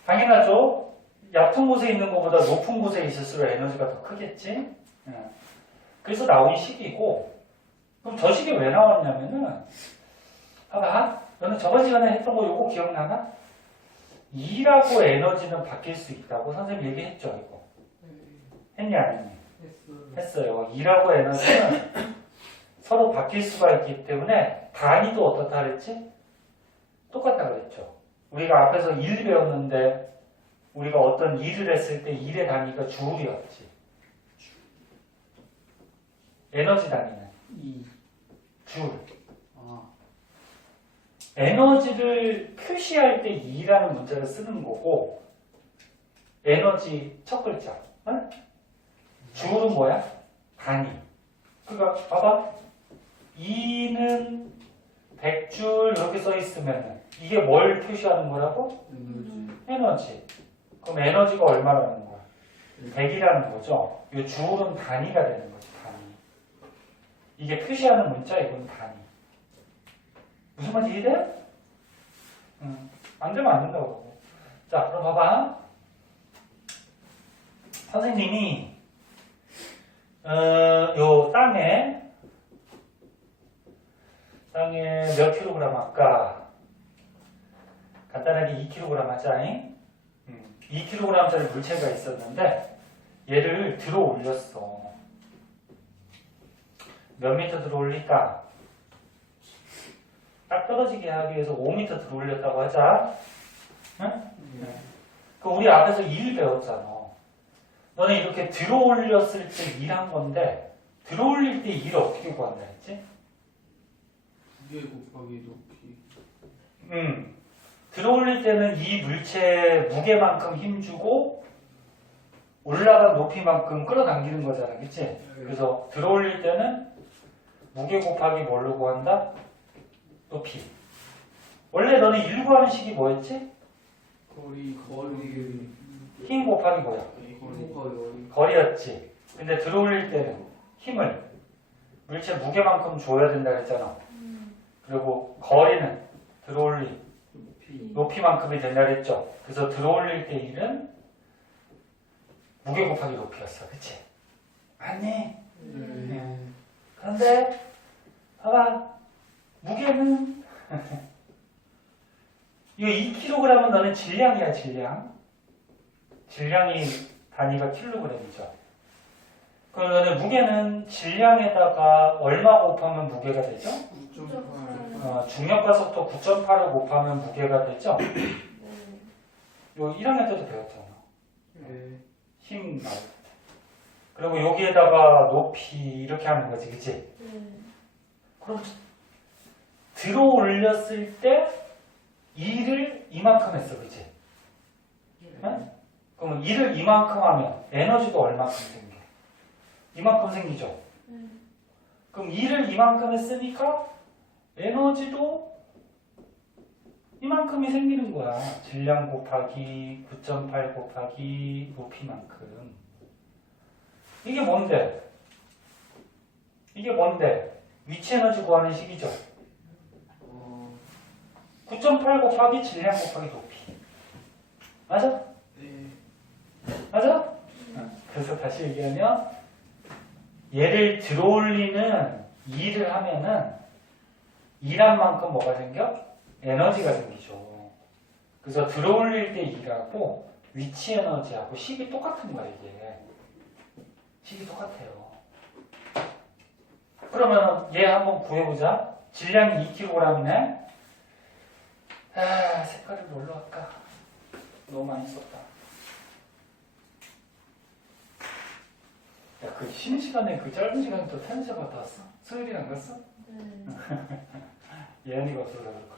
당연하죠. 얕은 곳에 있는 것보다 높은 곳에 있을수록 에너지가 더 크겠지. 그래서 나온 식이고, 그럼 저 식이 왜 나왔냐면은, 봐봐. 너는 저번 시간에 했던 거 요거 기억나나? E라고 에너지는 바뀔 수 있다고 선생님 얘기했죠, 이거. 했니, 안 했니? 했어요. E라고 에너지는 서로 바뀔 수가 있기 때문에 단위도 어떻다 그랬지? 똑같다 그랬죠. 우리가 앞에서 1 배웠는데 우리가 어떤 일을 했을 때 일의 단위가 주울이었지. 에너지 단위는 줄. 에너지를 표시할 때 E라는 문자를 쓰는 거고, 에너지 첫 글자. 응? 줄은 뭐야? 단위. 그러니까 봐봐. E는 100줄 이렇게 써 있으면 이게 뭘 표시하는 거라고? 에너지. 그럼 에너지가 얼마라는 거야? 100이라는 거죠. 이 줄은 단위가 되는 거지, 단위. 이게 표시하는 문자, 이건 단위. 무슨 말인지 이해돼요? 안 되면 안 된다고. 자, 그럼 봐봐. 선생님이 요 땅에 몇 킬로그램 할까? 간단하게 2kg 하자잉. 2kg짜리 물체가 있었는데 얘를 들어 올렸어. 몇 미터 들어 올릴까? 딱 떨어지게 하기 위해서 5m 들어 올렸다고 하자. 응? 그 우리 앞에서 1 배웠잖아. 너는 이렇게 들어 올렸을 때 1 한 건데 들어 올릴 때 1을 어떻게 구한다 했지? 무게 곱하기 높이. 들어 올릴 때는 이 물체의 무게만큼 힘주고 올라간 높이만큼 끌어당기는 거잖아, 그치? 그래서 들어 올릴 때는 무게 곱하기 뭘로 구한다? 높이. 원래 너는 1 구하는 식이 뭐였지? 거리. 힘 곱하기 뭐야? 거리였지. 근데 들어 올릴 때는 힘을 물체 무게만큼 줘야 된다 그랬잖아. 그리고 거리는 들어 올릴 높이만큼이 된다 그랬죠. 그래서 들어 올릴 때 일은 무게 곱하기 높이였어. 그치? 맞니? 그런데 봐봐. 무게는 이 2kg은 너는 질량이야, 질량. 질량이 단위가 킬로그램이죠. 그럼 너는 무게는 질량에다가 얼마 곱하면 무게가 되죠? 9.8. 중력과 속도 9.8을 곱하면 무게가 되죠? 요 1학년 때도 배웠잖아. 힘 나올 때. 그리고 여기에다가 높이 이렇게 하는 거지, 그치? 그럼 들어 올렸을 때 2를 이만큼 했어, 그치? 응? 그러면 2를 이만큼 하면 에너지도 얼마큼 생겨? 이만큼 생기죠? 그럼 2를 이만큼 했으니까 에너지도 이만큼이 생기는 거야. 질량 곱하기 9.8 곱하기 높이만큼. 이게 뭔데? 위치 에너지 구하는 식이죠? 9.8 곱하기 질량 곱하기 높이. 맞아? 맞아? 그래서 다시 얘기하면 얘를 들어올리는 일을 하면은 일한 만큼 뭐가 생겨? 에너지가 생기죠. 그래서 들어올릴 때 E라고 위치 에너지하고 식이 똑같은 거야, 이게. 식이 똑같아요. 그러면 얘 한번 구해보자. 질량이 2kg이네. 아, 색깔을 뭘로 할까? 너무 많이 썼다. 야, 그 쉬는 시간에 그 짧은 시간에 또 편의점 갔다 왔어? 수요일이랑 갔어? 네. 예언이가 없어서 그렇구나.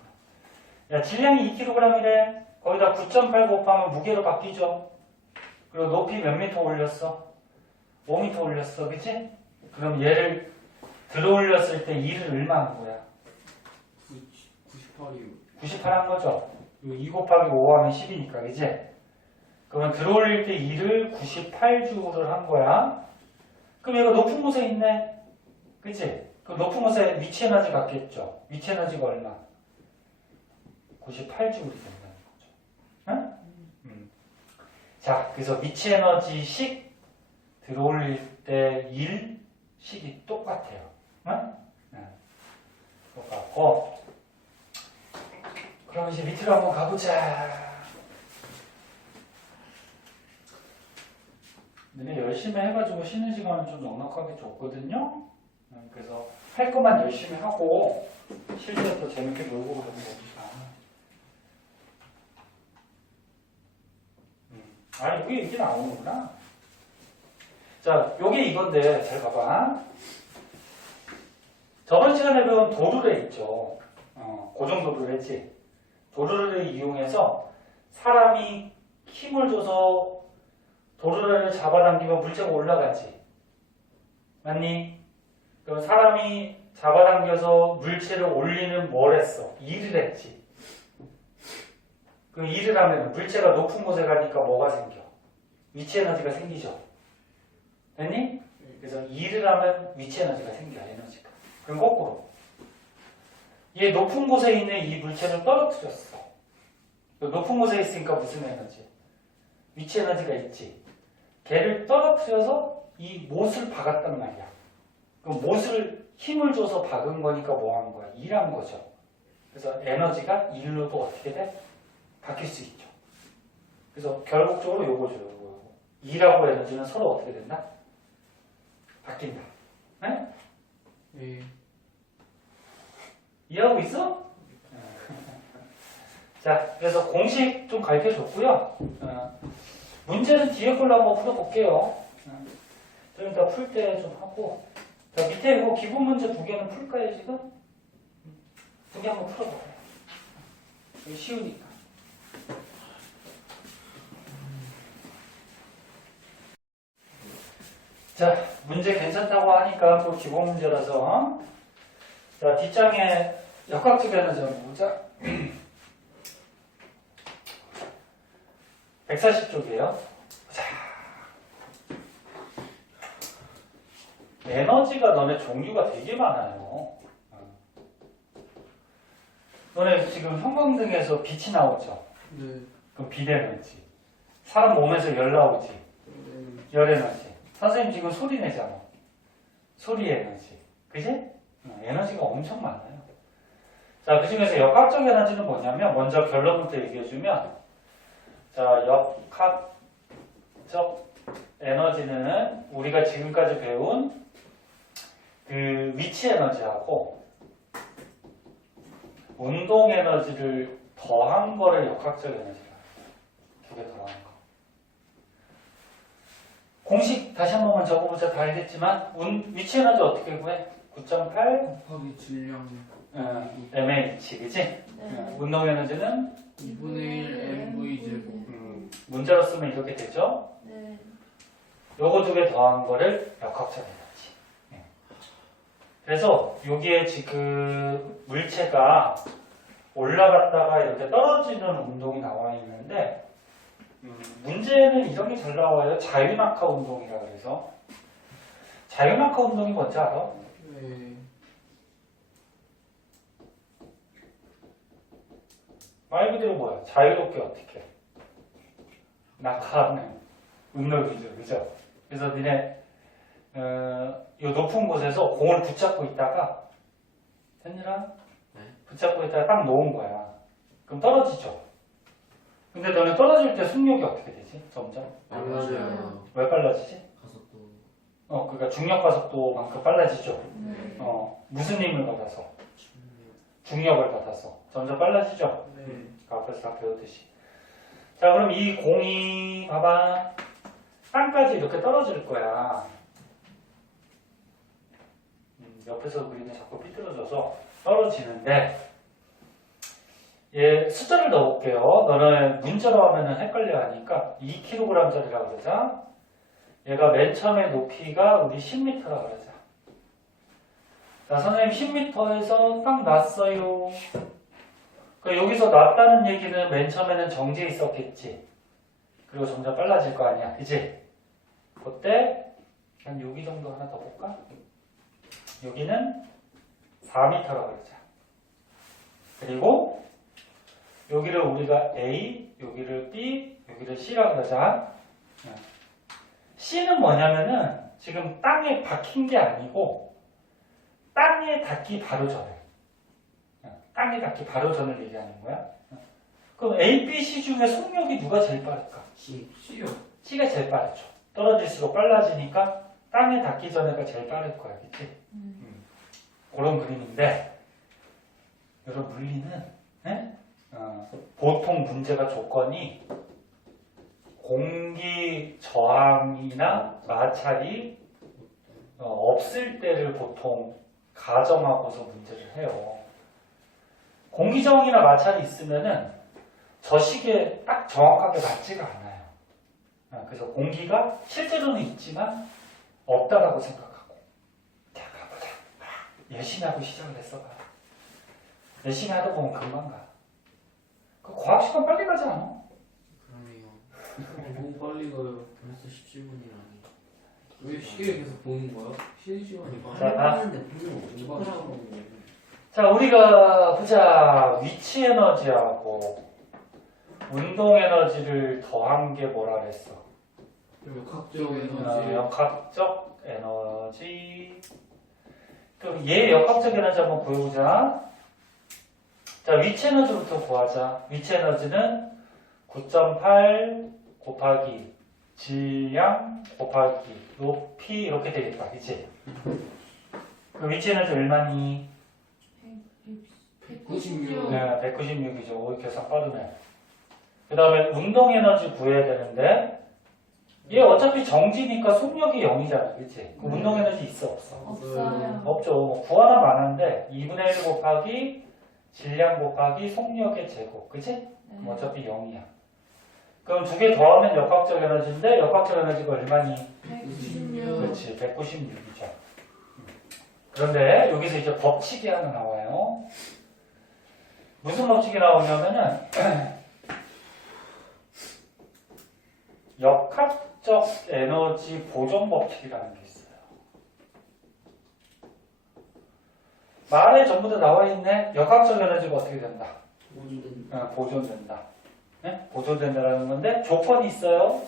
야, 질량이 2kg이래. 거기다 9.8 곱하면 무게로 바뀌죠. 그리고 높이 몇 미터 올렸어? 5m 올렸어, 그치? 그럼 얘를 들어 올렸을 때 2를 얼마 한 거야? 98이요. 98 한 거죠? 2 곱하기 5 하면 10이니까, 그치? 그러면 들어 올릴 때 2를 98주를 한 거야. 그럼 얘가 높은 곳에 있네. 그치? 그 높은 곳에 위치 에너지 같겠죠? 위치 에너지가 얼마? 98주울이 된다는 거죠. 응? 자, 그래서 위치 에너지식 들어올릴 때 1식이 똑같아요. 응? 똑같고. 그럼 이제 밑으로 한번 가보자. 너네 열심히 해가지고 쉬는 시간은 좀 넉넉하게 줬거든요. 그래서 할 것만 열심히 하고 쉴 때 또 재밌게 놀고 그러는 거니까. 아, 이게 나오는구나. 자, 요게 이건데 잘 봐봐. 저번 시간에 배운 도르래 있죠. 고정도르래 했지. 도르래를 이용해서 사람이 힘을 줘서 도르래를 잡아당기면 물체가 올라가지. 맞니? 그럼 사람이 잡아당겨서 물체를 올리는 뭘 했어? 일을 했지. 그 일을 하면 물체가 높은 곳에 가니까 뭐가 생겨? 위치 에너지가 생기죠. 됐니? 그래서 일을 하면 위치 에너지가 생겨, 에너지가. 그럼 거꾸로. 얘 높은 곳에 있는 이 물체를 떨어뜨렸어. 높은 곳에 있으니까 무슨 에너지? 위치 에너지가 있지. 걔를 떨어뜨려서 이 못을 박았단 말이야. 그럼 못을 힘을 줘서 박은 거니까 뭐 한 거야? 일한 거죠. 그래서 에너지가 일로도 어떻게 돼? 바뀔 수 있죠. 그래서 결국적으로 요거죠, 요거. 일하고 에너지는 서로 어떻게 된다? 바뀐다. 네? 네. 이해하고 있어? 자, 그래서 공식 좀 가르쳐 줬고요. 문제는 뒤에 걸로 한번 풀어볼게요. 좀 이따 풀 때 좀 하고. 자, 밑에 이거 기본 문제 2개는 풀까요, 지금? 2개 한번 풀어볼게요. 이게 쉬우니까. 자, 문제 괜찮다고 하니까 또 기본 문제라서. 자, 뒷장에 역학적 에너지 한번 보자. 140쪽이에요. 자, 에너지가 너네 종류가 되게 많아요. 너네 지금 형광등에서 빛이 나오죠? 네. 그럼 빛 에너지. 사람 몸에서 열 나오지? 열 에너지. 선생님 지금 소리 내잖아. 소리 에너지. 그지? 에너지가 엄청 많아요. 자, 그 중에서 역학적 에너지는 뭐냐면, 먼저 결론부터 얘기해주면, 자, 역학적 에너지는 우리가 지금까지 배운 그 위치 에너지하고 운동 에너지를 더한 거를 역학적 에너지라. 2개 더한 거. 공식 다시 한 번만 적어보자. 다 알겠지만, 위치 에너지 어떻게 구해? 9.8 곱하기 질량 mH, 그치? 네. 운동 에너지는 2분의 1 mv 제곱. 문자로 쓰면 이렇게 되죠? 네. 요거 2개 더한 거를 역학적 에너지. 그래서 여기에 지금 물체가 올라갔다가 이렇게 떨어지는 운동이 나와 있는데, 문제는 이런 게 잘 나와요. 자유낙하 운동이라 그래서. 자유낙하 운동이 뭔지 알아? 네. 말 그대로 뭐야? 자유롭게 어떻게? 낙하하는 운동이죠, 그죠? 그래서 니네 이 높은 곳에서 공을 붙잡고 있다가, 현일아? 네? 붙잡고 있다가 딱 놓은 거야. 그럼 떨어지죠. 근데 너네 떨어질 때 속력이 어떻게 되지? 점점? 빨라져요. 왜 빨라지지? 가속도. 그러니까 중력 가속도만큼 빨라지죠. 네. 무슨 힘을 받아서? 중력을 받아서 점점 빨라지죠. 네. 앞에서 다 배웠듯이. 자, 그럼 이 공이 봐봐. 땅까지 이렇게 떨어질 거야. 옆에서 그리는 자꾸 삐뚤어져서 떨어지는데 얘 숫자를 넣어볼게요. 너는 문자로 하면 헷갈려 하니까 2kg짜리라고 그러자. 얘가 맨 처음에 높이가 우리 10m라고 그러자. 자, 선생님 10m에서 딱 놨어요. 그러니까 여기서 놨다는 얘기는 맨 처음에는 정지해 있었겠지. 그리고 점점 빨라질 거 아니야. 그치? 그때 한 여기 정도 하나 더 볼까? 여기는 4m라고 그러자. 그리고 여기를 우리가 A, 여기를 B, 여기를 C라고 그러자. C는 뭐냐면은 지금 땅에 박힌 게 아니고 땅에 닿기 바로 전에. 땅에 닿기 바로 전을 얘기하는 거야. 그럼 A, B, C 중에 속력이 누가 제일 빠를까? C요. C가 제일 빠르죠. 떨어질수록 빨라지니까 땅에 닿기 전에가 제일 빠를 거야. 그치? 그런 그림인데 여러분 물리는 보통 문제가 조건이 공기 저항이나 마찰이 없을 때를 보통 가정하고서 문제를 해요. 공기 저항이나 마찰이 있으면은 저 시계에 딱 정확하게 맞지가 않아요. 그래서 공기가 실제로는 있지만 없다라고 생각하고 자 가보자. 열심히 하고 시작을 했어 봐. 열심히 하다 보면 금방 가. 그 과학 시간 빨리 가지 않아? 그러네요. 너무 빨리 가요. 벌써 17분이라니. 왜 시계를 계속 보는 거야? 실시간이 자, 하는데 분명 누가 없더라고. 하라고. 자, 우리가 보자. 위치 에너지하고 운동 에너지를 더한 게 뭐라 그랬어? 역학적 에너지. 역학적 에너지. 그럼 얘 역학적 에너지 한번 보여보자. 자, 위치 에너지부터 구하자. 위치 에너지는 9.8 곱하기 질량 곱하기 높이 이렇게 되겠다. 그치? 그 위치 에너지 얼마니? 196. 네, 196이죠. 오, 계산 빠르네. 그 다음에 운동 에너지 구해야 되는데 얘 어차피 정지니까 속력이 0이잖아. 그치? 그 운동 에너지 있어 없어? 없어요. 없죠. 뭐 구하나 마는데 2분의 1 곱하기 질량 곱하기 속력의 제곱. 그치? 네. 그럼 어차피 0이야. 그럼 두 개 더하면 역학적 에너지인데 역학적 에너지가 얼마니? 196. 그렇지. 196이죠. 그런데 여기서 이제 법칙이 하나 나와요. 무슨 법칙이 나오냐면은 역학적 에너지 보존 법칙이라는 게 있어요. 말에 전부 다 나와 있네. 역학적 에너지가 어떻게 된다? 보존된다. 네? 보존된다라는 건데 조건이 있어요.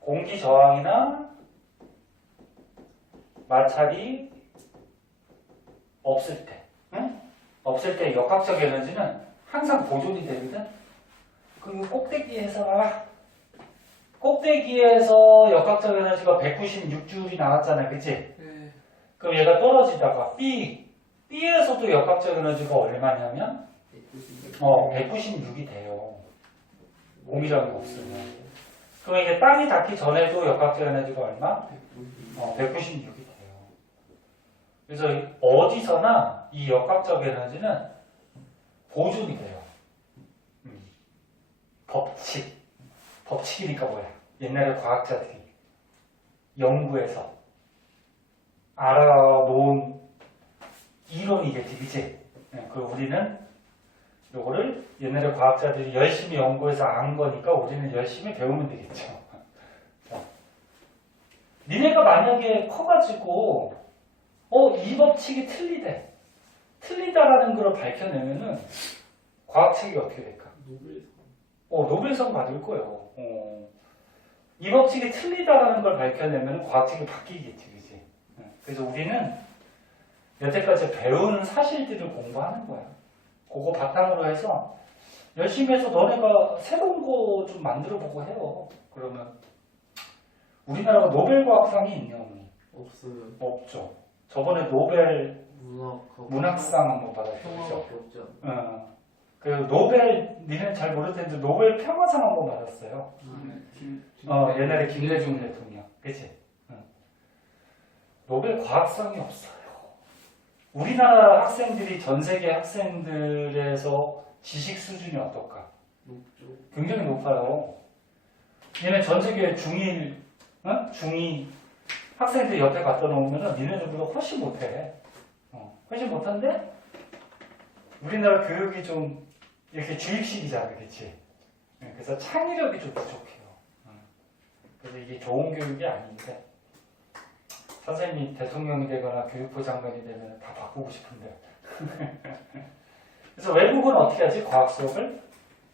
공기 저항이나 마찰이 없을 때. 네? 없을 때 역학적 에너지는 항상 보존이 되거든. 그리고 꼭대기에서 봐봐. 꼭대기에서 역학적 에너지가 196줄이 나왔잖아. 그치? 네. 그럼 얘가 떨어지다가 B에서도 역학적 에너지가 얼마냐면 196이 돼요. 공기저항이 없으면. 그럼 이게 땅이 닿기 전에도 역학적 에너지가 얼마? 196이 돼요. 그래서 어디서나 이 역학적 에너지는 보존이 돼요. 법칙이니까 뭐야? 옛날에 과학자들이 연구해서 알아놓은 이론이겠지, 그치? 그리고 우리는 요거를 옛날에 과학자들이 열심히 연구해서 안 거니까 우리는 열심히 배우면 되겠죠. 니네가 만약에 커가지고 이 법칙이 틀리다라는 걸 밝혀내면은 과학책이 어떻게 될까? 노벨상 받을 거예요. 이 법칙이 틀리다라는 걸 밝혀내면 과학책이 바뀌겠지, 그치? 그래서 우리는 여태까지 배운 사실들을 공부하는 거야. 그거 바탕으로 해서 열심히 해서 너네가 새로운 거 좀 만들어보고 해요. 그러면 우리나라가 노벨과학상이 있냐 없니? 없어요. 없죠. 저번에 노벨 문학하고 문학상 한번 받았죠. 평화밖에 없죠. 그 노벨 니네는 잘 모를 텐데 노벨 평화상 한번 받았어요. 옛날에 김대중 대통령, 그치? 노벨 과학상이 없어요. 우리나라 학생들이 전 세계 학생들에서 지식 수준이 어떨까? 높죠. 굉장히 높아요. 얘네 전 세계 중1, 중2 학생들 옆에 갖다 놓으면 니네들보다 훨씬 못해. 훨씬 못한데 우리나라 교육이 좀 이렇게 주입식이잖아, 그치? 그래서 창의력이 좀 부족해요. 그래서 이게 좋은 교육이 아닌데 선생님이 대통령이 되거나 교육부 장관이 되면 다 바꾸고 싶은데 그래서 외국은 어떻게 하지? 과학 수업을?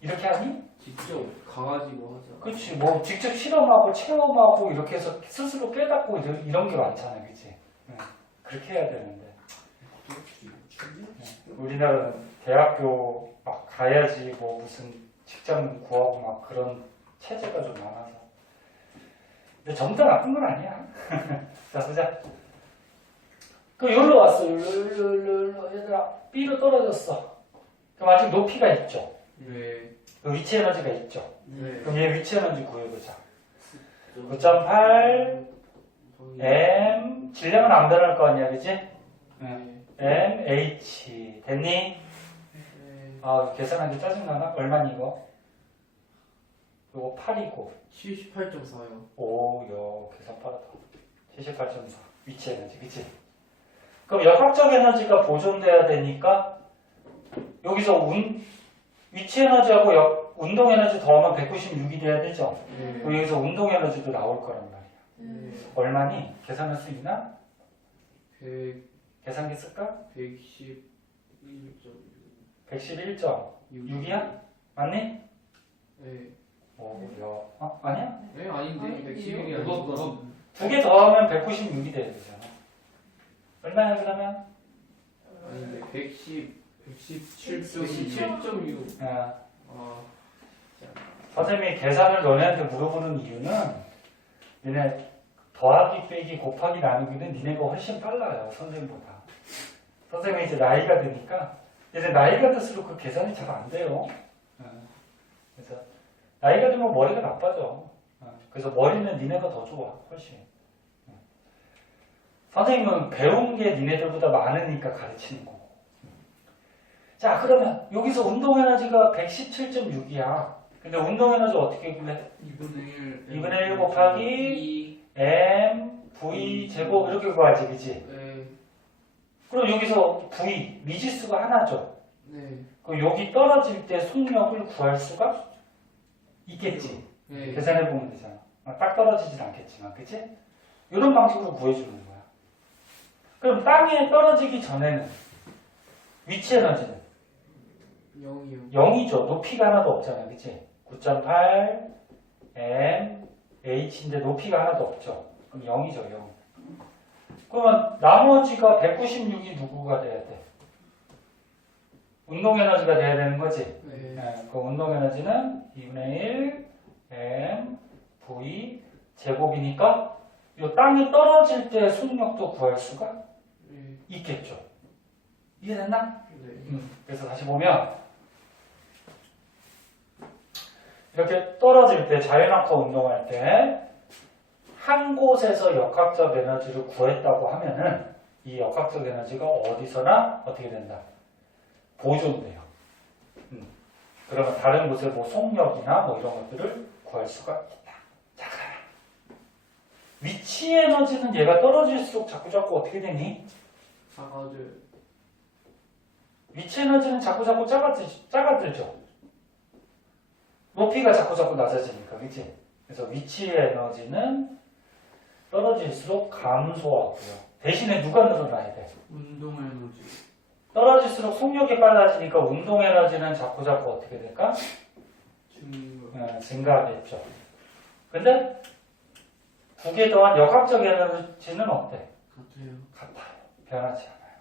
이렇게 하니? 직접 가가지고 하죠. 그치, 뭐 직접 실험하고 체험하고 이렇게 해서 스스로 깨닫고 이런 게 많잖아, 그치? 그렇게 해야 되는데 우리나라는 대학교 막 가야지 뭐 무슨 직장 구하고 막 그런 체제가 좀 많아서 근데 전부 다 나쁜 건 아니야. 자, 보자. 그 여기로 왔어. 여기로 얘들아 B로 떨어졌어. 그럼 아직 높이가 있죠. 네. 그 위치 에너지가 있죠. 네. 그럼 얘 위치 에너지 구해보자. 9.8 M 질량은 안 변할 거 아니야, 그치? M H 됐니? 아, 계산하기 짜증나나? 얼마니 이거? 이거 8이고 78.4요. 오, 계산 빠르다. 78.4 위치 에너지, 그치? 그럼 역학적 에너지가 보존돼야 되니까 여기서 위치 에너지하고 운동 에너지 더하면 196이 돼야 되죠? 네. 그럼 여기서 운동 에너지도 나올 거란 말이야. 네. 얼마니? 계산할 수 있나? 100, 계산기 쓸까? 111.6. 111.6이야? 맞니? 네. 오, 야. 아니야? 네, 아닌데. 아닌데요? 111이 아니고. 두 개 더하면 196이 돼야 되잖아. 얼마야 그러면? 아닌데. 117.6. 아, 아, 선생님이 계산을 너네한테 물어보는 이유는 니네 더하기 빼기 곱하기 나누기는 니네가 훨씬 빨라요. 선생님보다. 선생님이 이제 나이가 드니까 이제 나이가 들수록 그 계산이 잘 안 돼요. 그래서 나이가 들면 머리가 나빠져. 그래서 머리는 니네가 더 좋아. 훨씬. 선생님은 배운 게 니네들보다 많으니까 가르치는 거고. 자, 그러면 여기서 운동 에너지가 117.6이야. 근데 운동 에너지 어떻게 구해? 2분의 1 곱하기 M, V 제곱 이렇게 구하지, 그치? 네. 그럼 여기서 V, 미지수가 하나죠? 네. 그럼 여기 떨어질 때 속력을 구할 수가 있겠지? 네. 계산해보면 되잖아. 딱 떨어지진 않겠지만, 그치? 이런 방식으로 구해주는 거야. 그럼 땅에 떨어지기 전에는 위치 에너지는 0이요. 0이죠. 높이가 하나도 없잖아, 그치? 9.8 M H인데 높이가 하나도 없죠. 그럼 0이죠, 0. 그러면 나머지가 196이 누구가 돼야 돼? 운동 에너지가 돼야 되는 거지? 네. 그 운동 에너지는 2분의 1 M V 제곱이니까 이 땅이 떨어질 때 속력도 구할 수가 네. 있겠죠. 이해됐나? 네. 그래서 다시 보면 이렇게 떨어질 때 자연학과 운동할 때 한 곳에서 역학적 에너지를 구했다고 하면은 이 역학적 에너지가 어디서나 어떻게 된다? 보존돼요. 그러면 다른 곳에 뭐 속력이나 뭐 이런 것들을 구할 수가 있다. 자, 위치 에너지는 얘가 떨어질수록 자꾸 어떻게 되니? 사과들. 위치 에너지는 자꾸 작아들죠. 높이가 자꾸 낮아지니까, 그치? 그래서 위치 에너지는 떨어질수록 감소하고요. 대신에 누가 늘어나야 돼? 운동 에너지. 떨어질수록 속력이 빨라지니까 운동 에너지는 자꾸 어떻게 될까? 증가하겠죠. 근데 두 개 더한 역학적 에너지는 어때? 같아요. 변하지 않아요.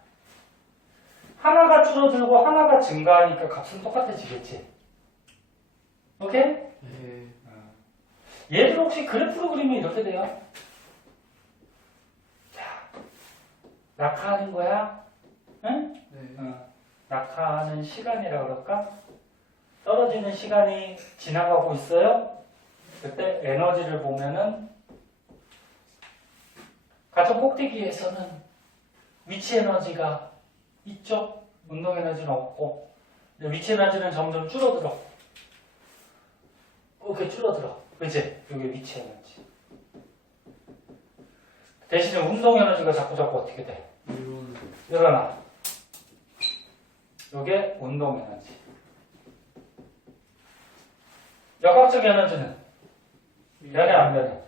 하나가 줄어들고 하나가 증가하니까 값은 똑같아지겠지. 오케이? 네. 얘들 혹시 그래프로 그리면 이렇게 돼요. 자, 낙하하는 거야. 응? 네. 낙하하는 시간이라 그럴까? 떨어지는 시간이 지나가고 있어요. 그때 에너지를 보면은 같은 꼭대기에서는 위치 에너지가 있죠. 운동 에너지는 없고, 근데 위치 에너지는 점점 줄어들어. 이렇게 줄어들어. 그치? 여기 위치 에너지. 대신에 운동 에너지가 자꾸 어떻게 돼? 이론. 일어나. 요게 운동 에너지. 역학적 에너지는 변해 안 변해?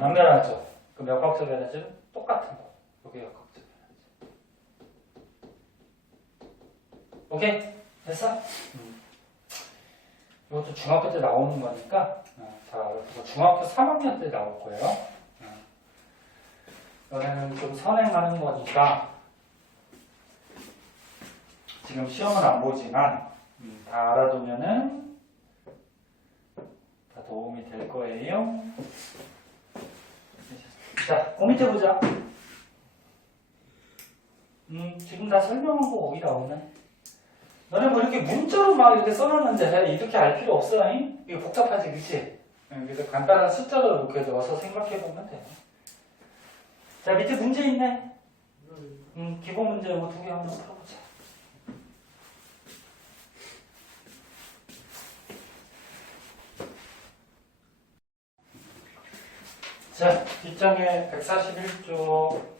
안 변하죠. 그럼 역학적 에너지는 똑같은 거. 요게 역학적 에너지. 오케이? 됐어? 이것도 중학교 때 나오는 거니까 자, 이거 중학교 3학년 때 나올 거예요. 너네는 좀 선행하는 거니까 지금 시험은 안 보지만 다 알아두면은 다 도움이 될 거예요. 자, 그 밑에 보자. 지금 다 설명한 거 거기 나오네. 너네 뭐 이렇게 문자로 막 이렇게 써놨는데 이렇게 알 필요 없어. 이게 복잡하지, 그치? 그래서 간단한 숫자로 이렇게 넣어서 생각해보면 돼. 자, 밑에 문제 있네. 기본 문제 이거 2개 한번 풀어보자. 자, 뒷장에 141쪽.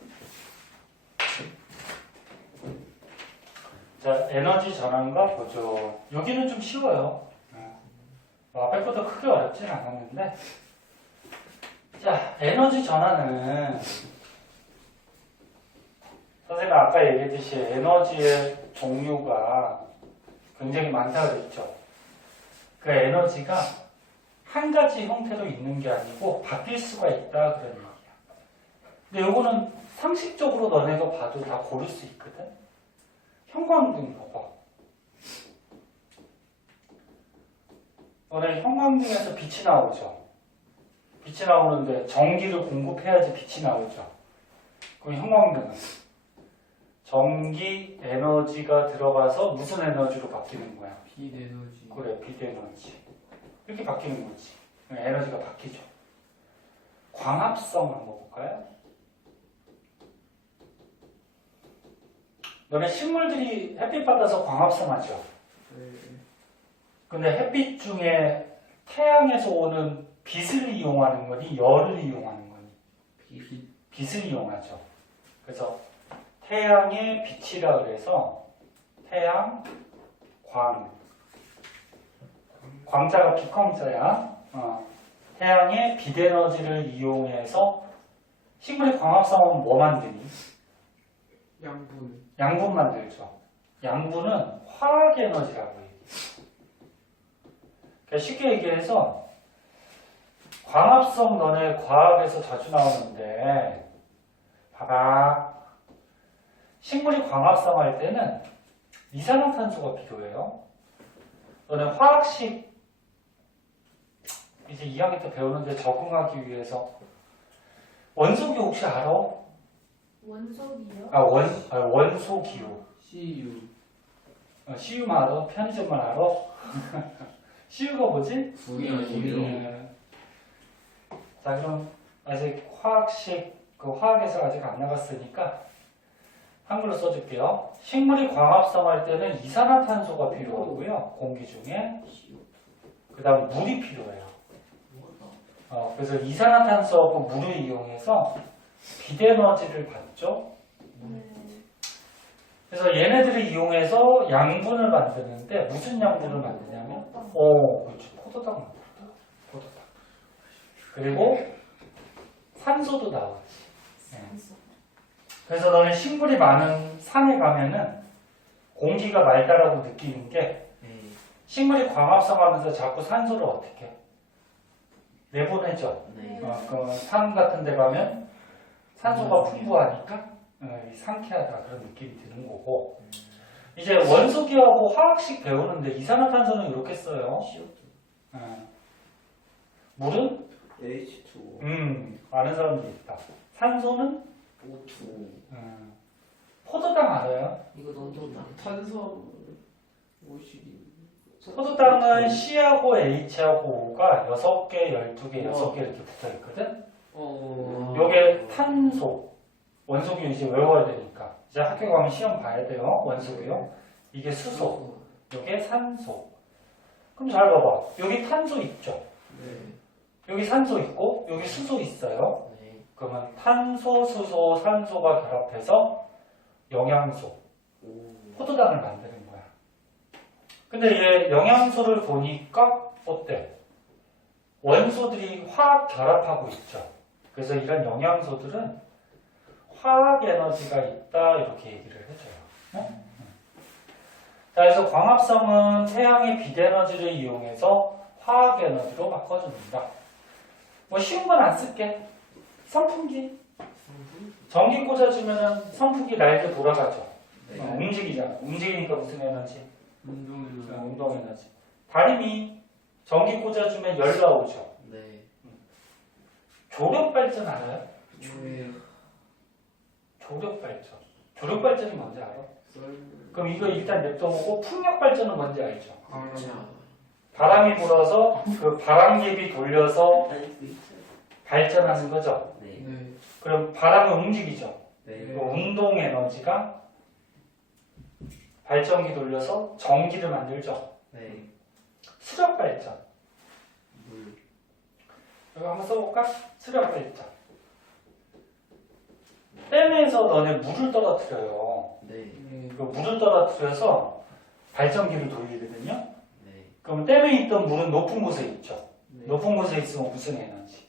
자, 에너지 전환과 보조. 여기는 좀 쉬워요. 앞에 것도 크게 어렵진 않았는데. 자, 에너지 전환은 선생님 아까 얘기했듯이 에너지의 종류가 굉장히 많다고 그랬죠. 그 에너지가 한 가지 형태로 있는 게 아니고 바뀔 수가 있다 그런 얘기야. 근데 요거는 상식적으로 너네가 봐도 다 고를 수 있거든. 형광등 봐봐. 너네 형광등에서 빛이 나오죠. 빛이 나오는데 전기를 공급해야지 빛이 나오죠. 그럼 형광등은 전기 에너지가 들어가서 무슨 에너지로 바뀌는 거야? 빛 에너지. 그래, 빛 에너지. 이렇게 바뀌는 거지. 에너지가 바뀌죠. 광합성 한번 볼까요? 너네 식물들이 햇빛 받아서 광합성하죠. 네. 근데 햇빛 중에 태양에서 오는 빛을 이용하는 거니 열을 이용하는 거니? 빛을 이용하죠. 그래서 태양의 빛이라 그래서 태양, 광자가 빛광자야. 태양의 빛 에너지를 이용해서 식물이 광합성은 뭐 만드니? 양분 만들죠. 양분은 화학 에너지라고 해요. 그러니까 쉽게 얘기해서 광합성 너네 과학에서 자주 나오는데 봐봐. 식물이 광합성할 때는 이산화탄소가 필요해요. 너네 화학식 이제 2학년 때 배우는데 적응하기 위해서 원소기 혹시 알아? 원소기요? 원소기호. CU. CU만 알아? 편의점만 알아? CU가 뭐지? 구이 아니에요? 자, 그럼 아직 화학에서 아직 안 나갔으니까 한글로 써줄게요. 식물이 광합성할 때는 이산화탄소가 필요하고요. 공기 중에. 그 다음 물이 필요해요. 그래서 이산화탄소하고 물을 이용해서 빛에너지를 받죠. 그래서 얘네들을 이용해서 양분을 만드는데 무슨 양분을 만드냐면 그렇죠. 포도당 만들어. 포도당. 그리고 산소도 나오지. 그래서 너는 식물이 많은 산에 가면은 공기가 맑다라고 느끼는 게 식물이 광합성하면서 자꾸 산소를 어떻게 내보내죠. 그 산 같은 데 가면 산소가 풍부하니까 상쾌하다 그런 느낌이 드는 거고. 이제 원소기하고 화학식 배우는데 이산화탄소는 이렇게 써요. 물은? H2O. 아는 사람들이 있다. 산소는? O2. 포도당 알아요? 이거 너무 탄수화물 오시기. 포도당은 C하고 H하고 O가 6개, 12개, 6개 이렇게 붙어 있거든? 요게 탄소. 원소기 이제 외워야 되니까. 이제 학교 가면 시험 봐야 돼요. 원소기요. 이게 수소. 요게 산소. 그럼 잘 봐봐. 여기 탄소 있죠? 네. 여기 산소 있고, 여기 수소 있어요. 네. 그러면 탄소, 수소, 산소가 결합해서 영양소. 오. 포도당을 만드는 거야. 근데 얘 영양소를 보니까 어때? 원소들이 화학 결합하고 있죠. 그래서 이런 영양소들은 화학 에너지가 있다 이렇게 얘기를 해줘요. 자, 그래서 광합성은 태양의 빛에너지를 이용해서 화학 에너지로 바꿔줍니다. 뭐 쉬운 건 안 쓸게. 선풍기. 전기 꽂아주면은 선풍기 날개 돌아가죠. 네. 움직이잖아. 움직이니까 무슨 에너지? 운동이나. 운동 에너지. 다리미 전기 꽂아주면 열 나오죠. 네. 조력 발전 알아요? 네. 조력 발전. 조력 발전이 뭔지 알아? 썰. 그럼 이거 일단 냅둬보고 풍력 발전은 뭔지 알죠? 자. 바람이 불어서 그 바람개비 돌려서 발전하는 거죠. 네. 네. 그럼 바람은 움직이죠. 네. 그 운동 에너지가 발전기 돌려서 전기를 만들죠. 네. 수력 발전. 물. 이거 한번 써볼까? 수력 발전. 댐에서 너네 물을 떨어뜨려요. 네. 그 물을 떨어뜨려서 발전기를 돌리거든요. 네. 그럼 댐에 있던 물은 높은 곳에 있죠. 네. 높은 곳에 있으면 무슨 에너지?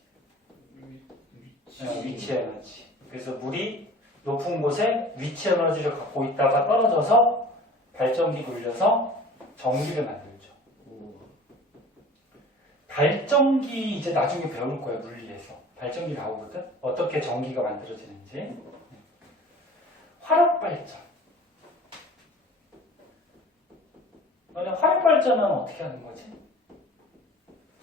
위치. 위치 에너지. 그래서 물이 높은 곳에 위치 에너지를 갖고 있다가 떨어져서 발전기 돌려서 전기를 만들죠. 오. 발전기 이제 나중에 배울 거예요. 물리에서. 발전기 나오거든. 어떻게 전기가 만들어지는지. 화력 발전. 너네 화력 발전은 어떻게 하는 거지?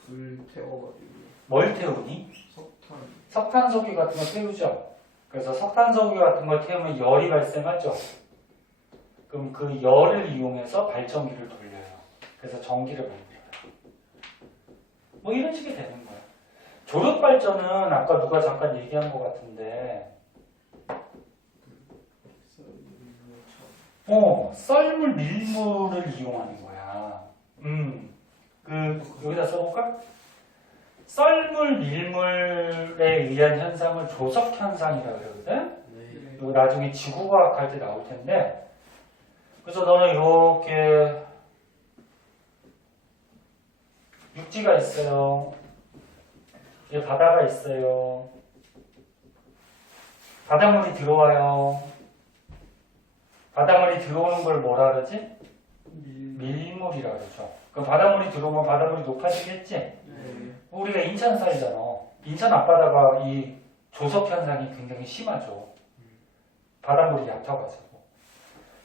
불 태워가지고. 뭘 태우니? 석탄. 석탄소기 같은 거 태우죠. 그래서 석탄소기 같은 거 태우면 열이 발생하죠. 그럼 그 열을 이용해서 발전기를 돌려요. 그래서 전기를 만들어요. 뭐 이런 식이 되는 거예요. 조력 발전은 아까 누가 잠깐 얘기한 것 같은데, 썰물, 밀물을 이용하는 거야. 여기다 써볼까? 썰물, 밀물에 의한 현상을 조석 현상이라고 그러거든? 네. 이거 나중에 지구과학 할 때 나올 텐데, 그래서 너는 이렇게 육지가 있어요. 여기 바다가 있어요. 바닷물이 들어와요. 바닷물이 들어오는 걸 뭐라 그러지? 밀물이라 그러죠. 그럼 바닷물이 들어오면 바닷물이 높아지겠지? 네. 우리가 인천 살잖아. 인천 앞바다가 이 조석 현상이 굉장히 심하죠. 바닷물이 얕아가지고.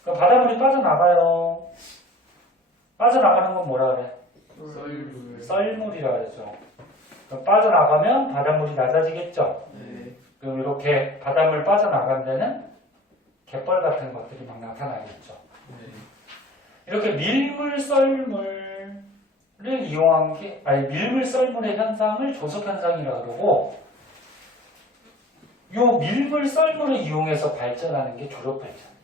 그럼 바닷물이 빠져나가요. 빠져나가는 건 뭐라 그래? 썰물. 썰물이라 그러죠. 그럼 빠져나가면 바닷물이 낮아지겠죠. 네. 그럼 이렇게 바닷물 빠져나간 데는 갯벌 같은 것들이 막 나타나겠죠. 네. 이렇게 밀물 썰물을 이용한 게, 아니 밀물 썰물의 현상을 조석 현상이라 그러고, 요 밀물 썰물을 이용해서 발전하는 게 조력 발전이에요.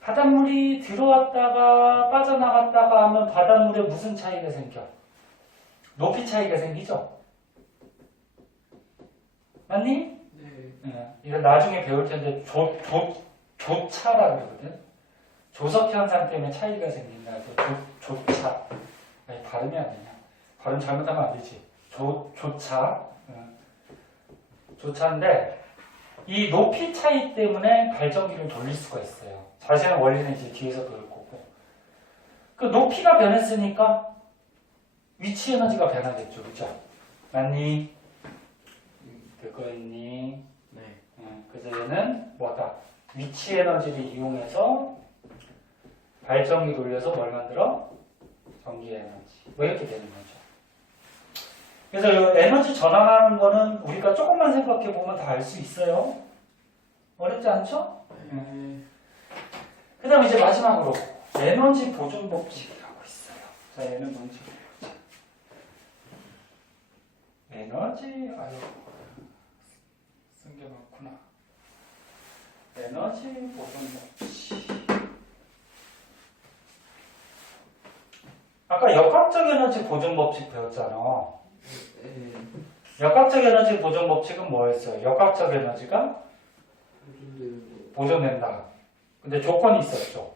바닷물이 들어왔다가 빠져나갔다가 하면 바닷물에 무슨 차이가 생겨? 높이 차이가 생기죠? 맞니? 네. 이건 나중에 배울 텐데 조차라 그러거든. 조석 현상 때문에 차이가 생긴다. 그래서 조차. 아니, 발음이 안 되냐? 발음 잘못하면 안 되지. 조차. 조차인데 이 높이 차이 때문에 발전기를 돌릴 수가 있어요. 자세한 원리는 이제 뒤에서 배울 거고. 그 높이가 변했으니까 위치 에너지가 변하겠죠, 그죠? 맞니? 그거였니? 네. 그래서 얘는 뭐다? 위치 에너지를 이용해서 발전기 돌려서 뭘 만들어? 전기 에너지. 뭐 이렇게 되는 거죠. 그래서 이 에너지 전환하는 거는 우리가 조금만 생각해 보면 다 알 수 있어요. 어렵지 않죠? 그 다음에 이제 마지막으로 에너지 보존 법칙이라고 있어요. 자, 얘는 뭔지 보자. 에너지, 아유, 쓴 게 많구나. 에너지 보존 법칙. 아까 역학적 에너지 보존 법칙 배웠잖아. 역학적 에너지 보존 법칙은 뭐였어요? 역학적 에너지가 보존된다. 근데 조건이 있었죠.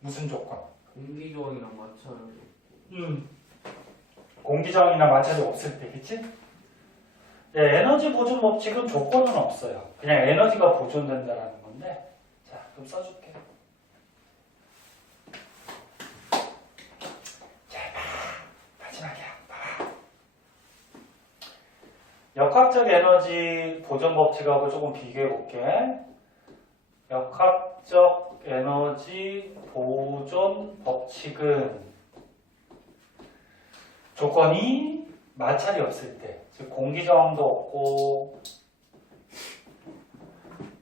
무슨 조건? 공기 저항이랑 마찰. 공기 저항이나 마찰이 없을 때, 그치? 네, 에너지 보존 법칙은 조건은 없어요. 그냥 에너지가 보존된다라는 건데. 자, 그럼 써줄게. 잘 봐. 마지막이야. 봐. 역학적 에너지 보존 법칙하고 조금 비교해 볼게. 역학적 에너지 보존 법칙은 조건이 마찰이 없을 때, 즉 공기 저항도 없고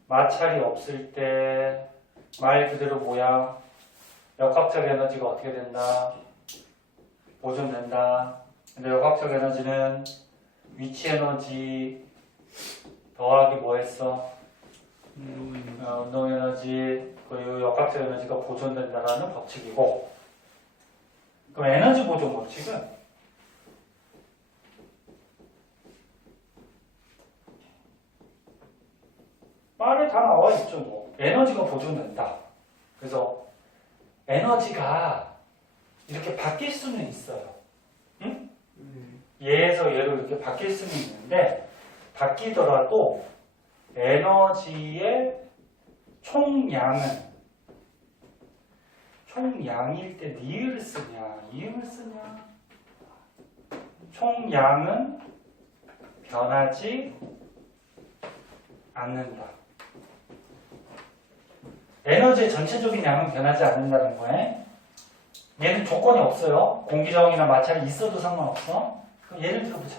마찰이 없을 때 말 그대로 뭐야? 역학적 에너지가 어떻게 된다? 보존된다. 근데 역학적 에너지는 위치 에너지 더하기 뭐 했어? 운동 에너지 그리고 역학적 에너지가 보존된다라는 법칙이고, 그럼 에너지 보존 법칙은 말에 다 나와 있죠. 뭐 에너지가 보존된다. 그래서 에너지가 이렇게 바뀔 수는 있어요. 응? 얘에서 얘로 이렇게 바뀔 수는 있는데, 바뀌더라도 에너지의 총양일 때 니을 쓰냐 이음을 쓰냐, 총양은 변하지 않는다. 에너지의 전체적인 양은 변하지 않는다는 거예요. 얘는 조건이 없어요. 공기 저항이나 마찰이 있어도 상관없어. 그럼 예를 들어보자.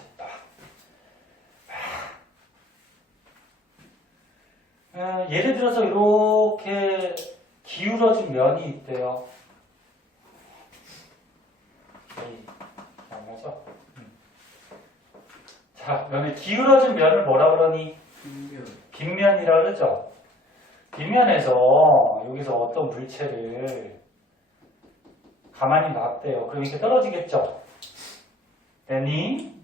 예를 들어서 이렇게 기울어진 면이 있대요. 안 가죠? 자, 그러면 기울어진 면을 뭐라 그러니? 빗면이라 그러죠. 빗면에서 여기서 어떤 물체를 가만히 놨대요. 그럼 이렇게 떨어지겠죠? 됐니?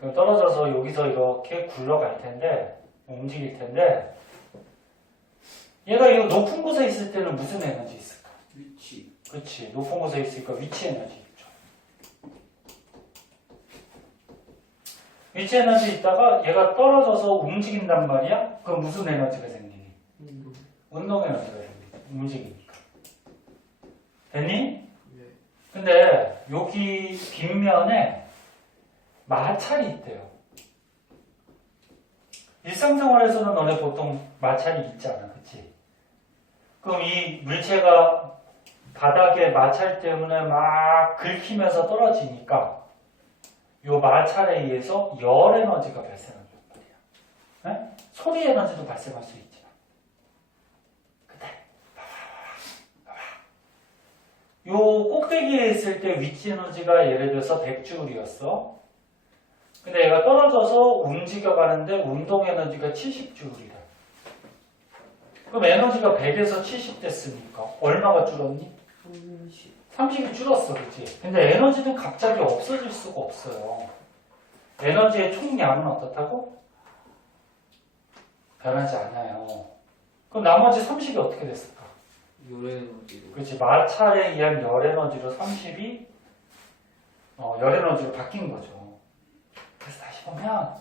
그럼 떨어져서 여기서 이렇게 굴러갈 텐데, 움직일 텐데, 얘가 이 높은 곳에 있을 때는 무슨 에너지 있을까? 위치. 그렇지. 높은 곳에 있으니까 위치 에너지 있죠. 위치 에너지 있다가 얘가 떨어져서 움직인단 말이야? 그럼 무슨 에너지가 생기니? 운동 에너지가 생기니. 움직이니까. 됐니? 네. 근데 여기 빗면에 마찰이 있대요. 일상생활에서는 너네 보통 마찰이 있잖아. 그치? 그럼 이 물체가 바닥에 마찰 때문에 막 긁히면서 떨어지니까 이 마찰에 의해서 열 에너지가 발생한단 말이야. 네? 소리 에너지도 발생할 수 있지만. 근데 요 꼭대기에 있을 때 위치 에너지가 예를 들어서 100J였어. 근데 얘가 떨어져서 움직여가는데 운동 에너지가 70J이래. 그럼 에너지가 100에서 70 됐으니까 얼마가 줄었니? 30이 줄었어, 그치? 근데 에너지는 갑자기 없어질 수가 없어요. 에너지의 총량은 어떻다고? 변하지 않아요. 그럼 나머지 30이 어떻게 됐을까? 열 에너지로. 그렇지. 마찰에 의한 열 에너지로 30이 열 에너지로 바뀐 거죠. 그래서 다시 보면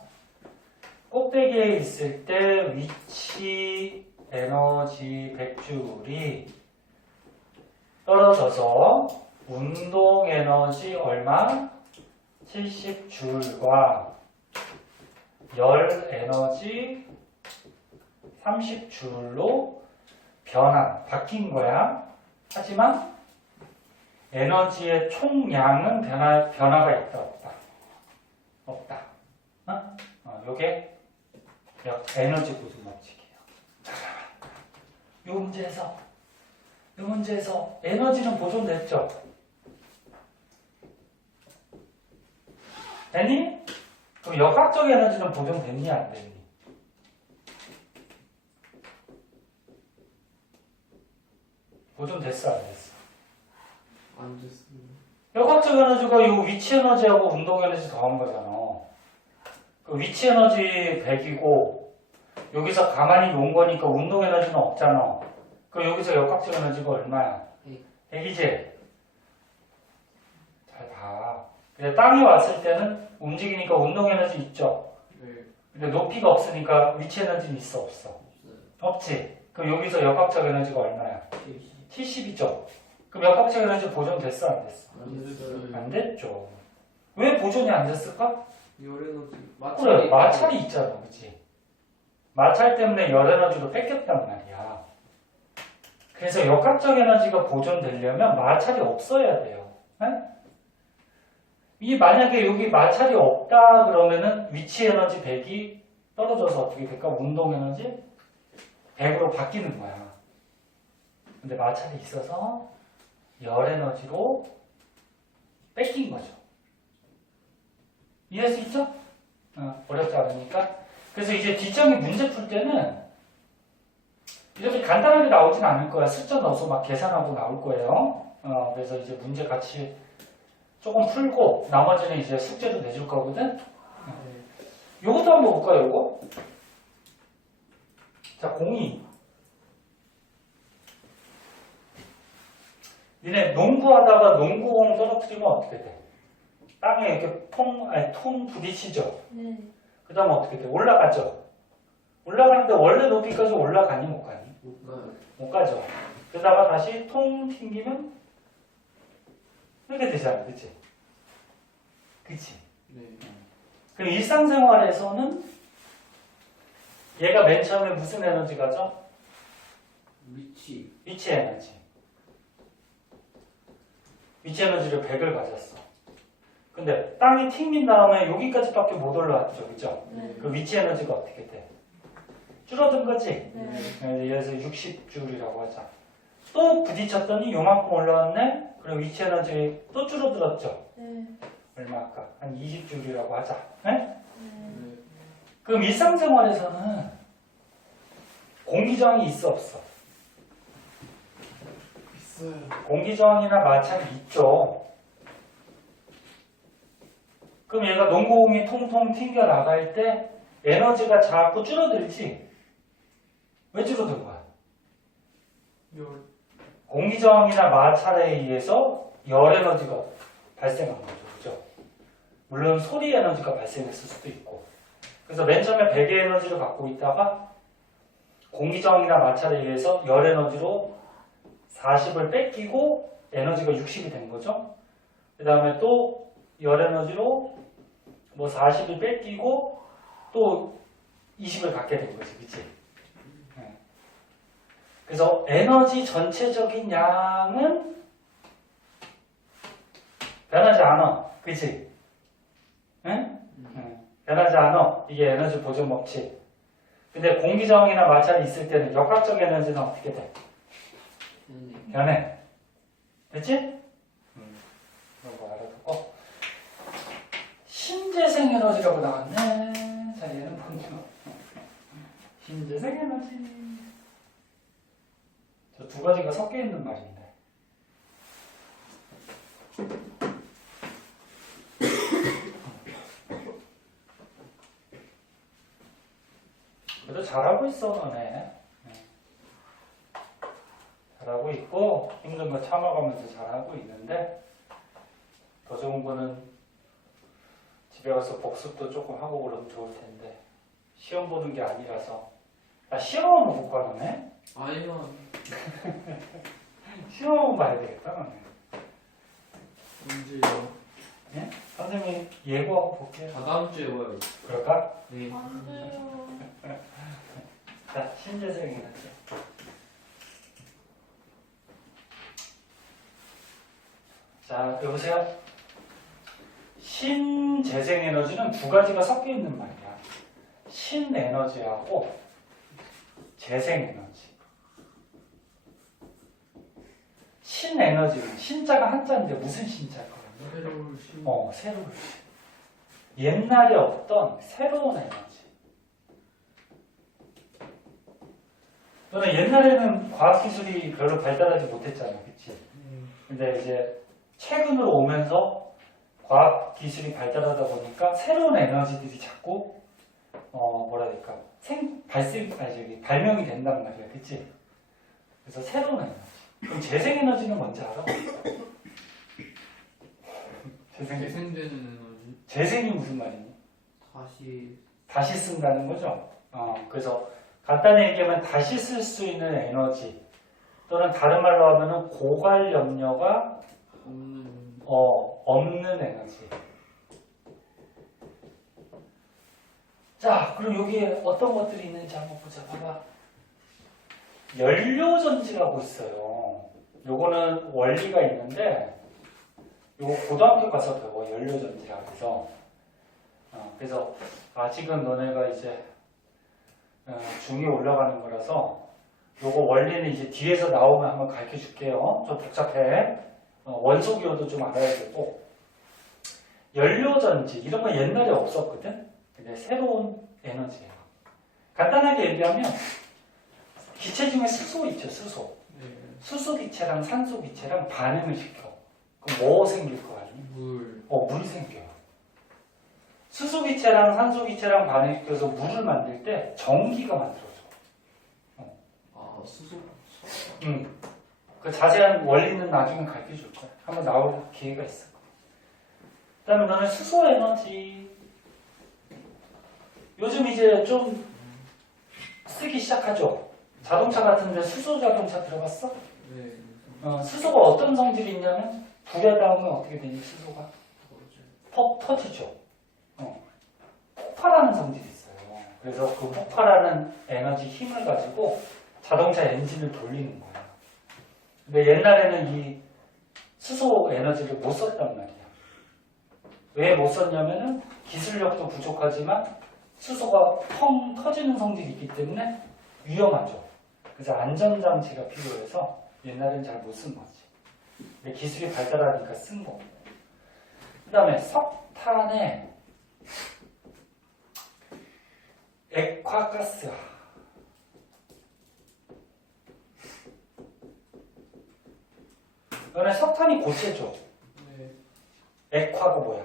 꼭대기에 있을 때 위치 에너지 100J이 떨어져서 운동 에너지 얼마? 70J과 열 에너지 30J로 바뀐 거야. 하지만 에너지의 총량은 변화가 있다 없다? 없다. 요게 에너지 보존 법칙이에요. 이 문제에서 에너지는 보존됐죠? 됐니? 그럼 역학적 에너지는 보존됐니 안 됐니? 보존됐어 안 됐어? 안 됐습니다. 역학적 에너지가 이 위치 에너지하고 운동 에너지 더한 거잖아. 그 위치 에너지 100이고 여기서 가만히 놓은 거니까 운동 에너지는 없잖아. 그 여기서 역학적 에너지가 얼마야? 100이지? 잘 봐. 근데 땅에 왔을 때는 움직이니까 운동 에너지 있죠? 네. 근데 높이가 없으니까 위치 에너지는 있어 없어? 없지? 그럼 여기서 역학적 에너지가 얼마야? 70이죠? 그럼 역학적 에너지 보존됐어 안 됐어? 안 됐어요. 안 됐죠. 왜 보존이 안 됐을까? 열 에너지. 그래, 마찰이 있잖아, 그치? 마찰 때문에 열 에너지로 뺏겼단 말이야. 그래서 역학적 에너지가 보존되려면 마찰이 없어야 돼요. 네? 이 만약에 여기 마찰이 없다 그러면은 위치 에너지 100이 떨어져서 어떻게 될까? 운동 에너지 100으로 바뀌는 거야. 근데 마찰이 있어서 열 에너지로 뺏긴 거죠. 이해할 수 있죠? 어렵지 않으니까. 그래서 이제 뒷정이 문제 풀 때는 이렇게 간단하게 나오진 않을 거야. 숫자 넣어서 막 계산하고 나올 거예요. 그래서 이제 문제 같이 조금 풀고 나머지는 이제 숙제도 내줄 거거든. 요것도 한번 볼까요, 요거? 자, 공이. 니네 농구하다가 농구공 떨어뜨리면 어떻게 돼? 땅에 이렇게 통 부딪히죠? 네. 그 다음에 어떻게 돼? 올라가죠? 올라가는데 원래 높이까지 올라가니 못 가니? 못 가요. 못 가죠. 그러다가 다시 통 튕기면 이렇게 되잖아. 그치? 그치? 네. 그럼 일상생활에서는 얘가 맨 처음에 무슨 에너지 가죠? 위치. 위치 에너지. 위치 에너지를 100을 가졌어. 근데 땅이 튕긴 다음에 여기까지밖에 못 올라왔죠. 그죠? 네. 그 위치 에너지가 어떻게 돼? 줄어든 거지? 네. 그래서 60줄이라고 하자. 또 부딪혔더니 요만큼 올라왔네? 그럼 위치 에너지 또 줄어들었죠? 네. 얼마 아까? 한 20줄이라고 하자. 네? 네. 네. 그럼 일상생활에서는 공기저항이 있어 없어? 있어요. 공기저항이나 마찰이 있죠. 그럼 얘가 농구공이 통통 튕겨 나갈 때 에너지가 자꾸 줄어들지? 왜 줄어든 거야? 열. 공기저항이나 마찰에 의해서 열 에너지가 발생한 거죠. 그죠? 물론 소리 에너지가 발생했을 수도 있고. 그래서 맨 처음에 100의 에너지를 갖고 있다가 공기저항이나 마찰에 의해서 열 에너지로 40을 뺏기고 에너지가 60이 된 거죠. 그 다음에 또 열 에너지로 뭐 40을 뺏기고 또 20을 갖게 된 거지. 그치? 네. 그래서 에너지 전체적인 양은 변하지 않아. 그치? 응? 변하지 않아. 이게 에너지 보존 법칙. 근데 공기저항이나 마찰이 있을 때는 역학적 에너지는 어떻게 돼? 네. 변해. 됐지? 그런 거 알아두고. 신재생 에너지라고 나왔네. 자, 얘는 뭐냐? 신재생 에너지. 저 두 가지가 섞여 있는 말인데. 그래도 잘하고 있어, 너네. 잘하고 있고, 힘든 거 참아가면서 잘하고 있는데, 더 좋은 거는 집에 가서 복습도 조금 하고 그러면 좋을 텐데, 시험 보는 게 아니라서. 아, 시험은 못 가, 너네? 아니요. 시험은 봐야 되겠다, 너네. 언제요? 예? 선생님 예고하고 볼게요. 다다음 주에 와요. 그럴까? 네. 안 돼요. 자, 신재생이 하죠. 자, 여보세요? 신재생에너지는 두 가지가 섞여 있는 말이야. 신에너지하고 재생에너지. 신에너지는 신자가 한자인데 무슨 신자일까요? 새로운 신. 새로운 신. 옛날에 없던 새로운 에너지. 너는 옛날에는 과학기술이 별로 발달하지 못했잖아, 그치? 근데 이제 최근으로 오면서 과학기술이 발달하다 보니까 새로운 에너지들이 자꾸 뭐라 해야 될까? 발명이 된단 말이야, 그치? 그래서 새로운 에너지. 그럼 재생에너지는 뭔지 알아? 재생되는 에너지. 재생이 무슨 말이니? 다시 쓴다는 거죠. 그래서 간단히 얘기하면 다시 쓸 수 있는 에너지 또는 다른 말로 하면은 고갈 염려가 없는 에너지. 자, 그럼 여기에 어떤 것들이 있는지 한번 보자. 봐봐. 연료전지라고 있어요. 요거는 원리가 있는데 요거 고등학교 가서 배워. 연료전지라고 해서. 그래서 아직은 너네가 이제 중2 올라가는 거라서 요거 원리는 이제 뒤에서 나오면 한번 가르쳐 줄게요. 좀 복잡해. 원소기호도 좀 알아야 되고. 연료전지 이런 거 옛날에 없었거든. 근데 새로운 에너지예요. 간단하게 얘기하면 기체 중에 수소 있죠. 수소. 네. 수소 기체랑 산소 기체랑 반응을 시켜. 그럼 뭐 생길 거 아니? 물 생겨요. 수소 기체랑 산소 기체랑 반응시켜서 물을 만들 때 전기가 만들어져. 수소. 그 자세한 원리는 나중에 가르쳐 줄 거야. 한번 나올 기회가 있을 거야. 그 다음에 너는 수소 에너지. 요즘 이제 좀 쓰기 시작하죠. 자동차 같은데 수소 자동차 들어봤어? 네. 수소가 어떤 성질이 있냐면 불에 닿으면 어떻게 되니? 수소가 퍽 터지죠. 폭발하는 성질이 있어요. 그래서 그 폭발하는 에너지 힘을 가지고 자동차 엔진을 돌리는 거예요. 근데 옛날에는 이 수소 에너지를 못 썼단 말이야. 왜 못 썼냐면은 기술력도 부족하지만 수소가 펑 터지는 성질이 있기 때문에 위험하죠. 그래서 안전장치가 필요해서 옛날엔 잘 못 쓴 거지. 근데 기술이 발달하니까 쓴 거고. 그 다음에 석탄에 액화가스. 너네 석탄이 고체죠? 네. 액화가 뭐야?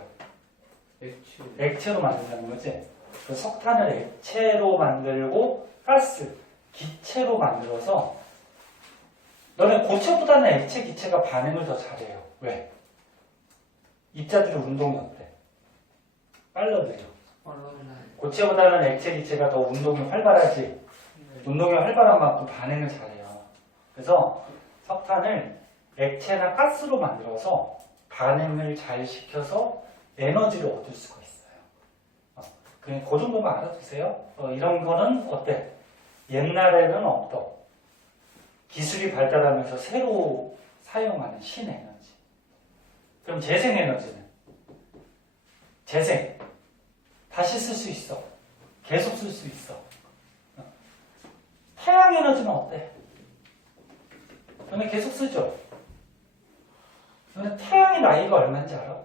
액체로 만든다는 거지? 그 석탄을 액체로 만들고 가스, 기체로 만들어서 너네 고체보다는 액체, 기체가 반응을 더 잘해요. 왜? 입자들의 운동이 어때? 빨라져요. 고체보다는 액체, 기체가 더 운동이 활발하지. 운동이 활발한 만큼 반응을 잘해요. 그래서 석탄을 액체나 가스로 만들어서 반응을 잘 시켜서 에너지를 얻을 수가 있어요. 그냥 그 정도만 알아두세요. 이런 거는 어때? 옛날에는 없던 기술이 발달하면서 새로 사용하는 신에너지. 그럼 재생에너지는? 재생. 다시 쓸 수 있어. 계속 쓸 수 있어. 태양에너지는 어때? 너네 계속 쓰죠? 너네 태양의 나이가 얼마인지 알아?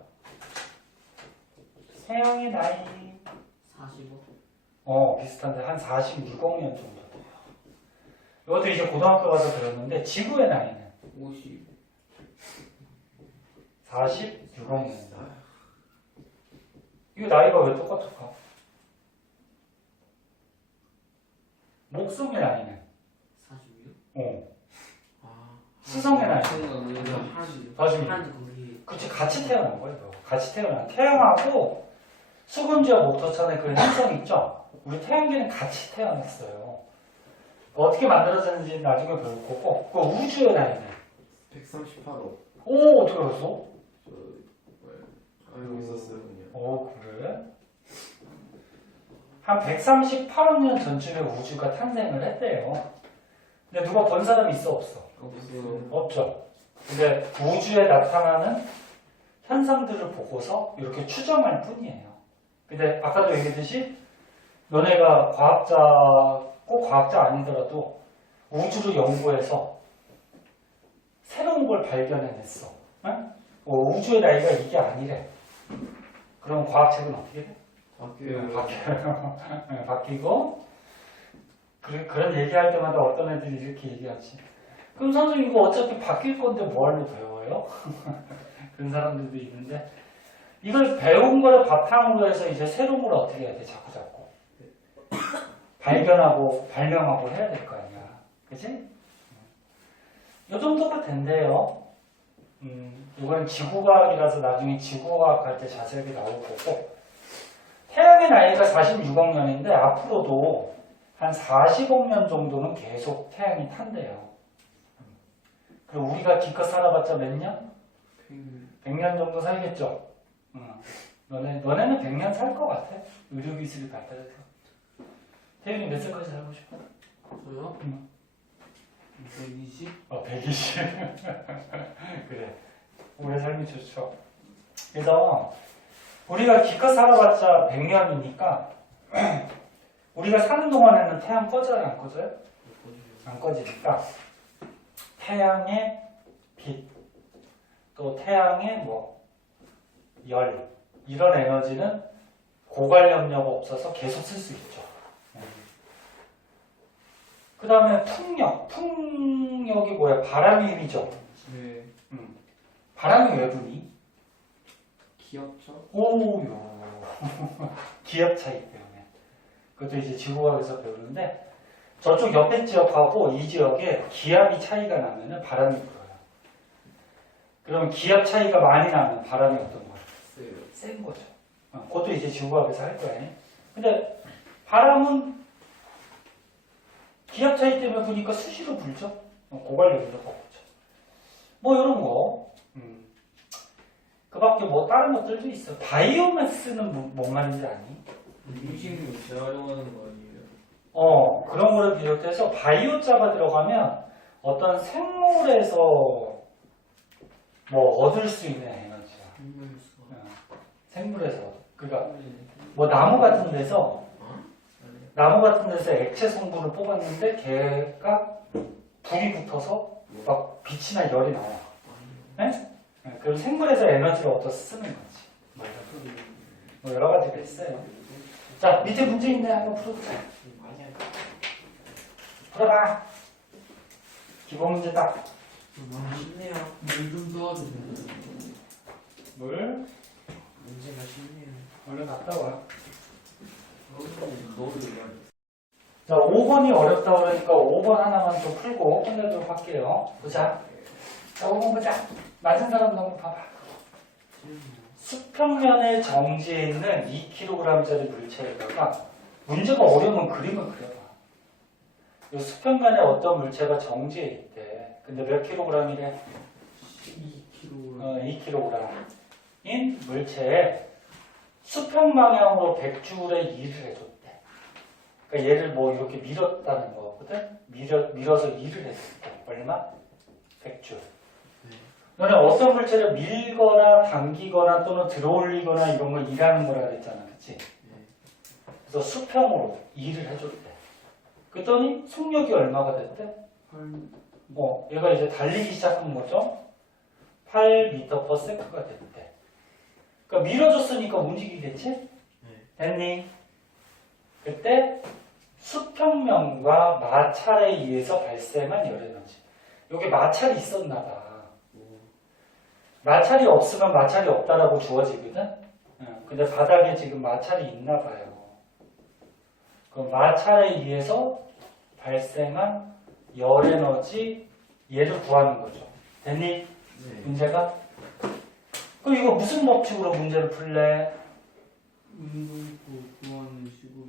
태양의 나이 45? 비슷한데 한 46억년 정도 돼요. 이것도 이제 고등학교 가서 배웠는데 지구의 나이는 50. 46억년. 이거 나이가 왜 똑같을까? 목성의 나이는 46? 수성의 나이. 나중에. 거기 그치, 같이 태어난 거예요. 그거. 같이 태어난. 태양하고 수금지와 목토천의 그 행성 있죠? 우리 태양계는 같이 태어났어요. 어떻게 만들어졌는지 나중에 배울 거고, 그 우주의 나이는 138억. 오, 어떻게 알았어? 알고 있었어요, 그냥. 그래? 한 138억 년 전쯤에 우주가 탄생을 했대요. 근데 누가 본 사람이 있어, 없어? 없어요. 없죠. 근데 우주에 나타나는 현상들을 보고서 이렇게 추정할 뿐이에요. 근데 아까도 얘기했듯이 너네가 과학자, 꼭 과학자 아니더라도 우주를 연구해서 새로운 걸 발견해냈어. 응? 우주의 나이가 이게 아니래. 그럼 과학책은 어떻게 돼? 바뀌어요. 네, 바뀌고 그런 얘기할 때마다 어떤 애들이 이렇게 얘기하지. 그럼 선생님 이거 어차피 바뀔 건데 뭐하러 배워요? 그런 사람들도 있는데 이걸 배운 걸 바탕으로 해서 이제 새로운 걸 어떻게 해야 돼? 자꾸 발견하고 발명하고 해야 될 거 아니야. 그치? 이 정도가 된대요. 이건 지구과학이라서 나중에 지구과학 할 때 자세하게 나올 거고 태양의 나이가 46억 년인데 앞으로도 한 40억 년 정도는 계속 태양이 탄대요. 그리고 우리가 기껏 살아봤자 몇 년? 100년 정도 살겠죠? 너네는 100년 살 것 같아. 의료기술이 발달해서. 태윤이 몇 살까지 살고 싶어? 저요? 120? 120. 그래. 오래 삶이 좋죠. 그래서 우리가 기껏 살아봤자 100년이니까 우리가 사는 동안에는 태양 꺼져요? 안 꺼져요? 안 꺼지니까 태양의 빛, 또 태양의 열, 이런 에너지는 고관력료가 없어서 계속 쓸 수 있죠. 그 다음에 풍력이 뭐야? 바람의 힘이죠. 네. 바람이 왜 부니? 기억죠? 오요. 기압 차이 때문에. 그것도 이제 지구과학에서 배우는데 저쪽 옆에 지역하고 이 지역에 기압이 차이가 나면은 바람이 불어요. 그러면 기압 차이가 많이 나면 바람이 어떤 거예요? 센 거죠. 그것도 이제 지구과학에서 할 거예요. 근데 바람은 기압 차이 때문에 부니까 수시로 불죠. 고관력으로 없죠. 이런 거. 그 밖에 다른 것들도 있어. 바이오매스는 뭔 말인지 아니? 음식물 재활용하는 거 아니에요? 그런 거를 비롯해서 바이오자가 들어가면 어떤 생물에서 얻을 수 있는 에너지야. 생물에서. 그러니까 나무 같은 데서 액체 성분을 뽑았는데 걔가 불이 붙어서 막 빛이나 열이 나와. 네? 그럼 생물에서 에너지를 얻어서 쓰는 거지. 여러 가지가 있어요. 자, 밑에 문제 있네. 한번 풀어보자. 풀어봐. 기본 문제 딱. 쉽네요. 물 좀 도와주세요. 물. 문제가 쉽네요. 얼른 갔다 와. 너를 자, 5번이 어렵다 그러니까 5번 하나만 더 풀고 끝내도록 할게요. 보자. 자, 5번 보자. 맞은 사람 한번 봐봐. 수평면에 정지해 있는 2kg짜리 물체에다가 문제가 어려우면 그림을 그려봐. 이 수평면에 어떤 물체가 정지해 있대. 근데 몇 킬로그램이래? 2kg. 2kg인 물체에 수평 방향으로 100줄의 일을 해줬대. 그러니까 얘를 이렇게 밀었다는 거거든? 밀어서 일을 해줬대. 얼마? 100줄. 너네 어떤 물체를 밀거나 당기거나 또는 들어올리거나 이런 걸 일하는 거라 그랬잖아. 그치? 그래서 수평으로 일을 해줬대. 그랬더니 속력이 얼마가 됐대? 얘가 이제 달리기 시작한 거죠? 8m/s가 됐대. 그러니까 밀어줬으니까 움직이겠지? 됐니? 그때 수평면과 마찰에 의해서 발생한 열에너지. 여기 마찰이 있었나 봐. 마찰이 없으면 마찰이 없다라고 주어지거든? 근데 바닥에 지금 마찰이 있나 봐요. 그 마찰에 의해서 발생한 열에너지, 얘를 구하는 거죠. 됐니? 문제가? 그럼 이거 무슨 법칙으로 문제를 풀래? 구하는 식으로.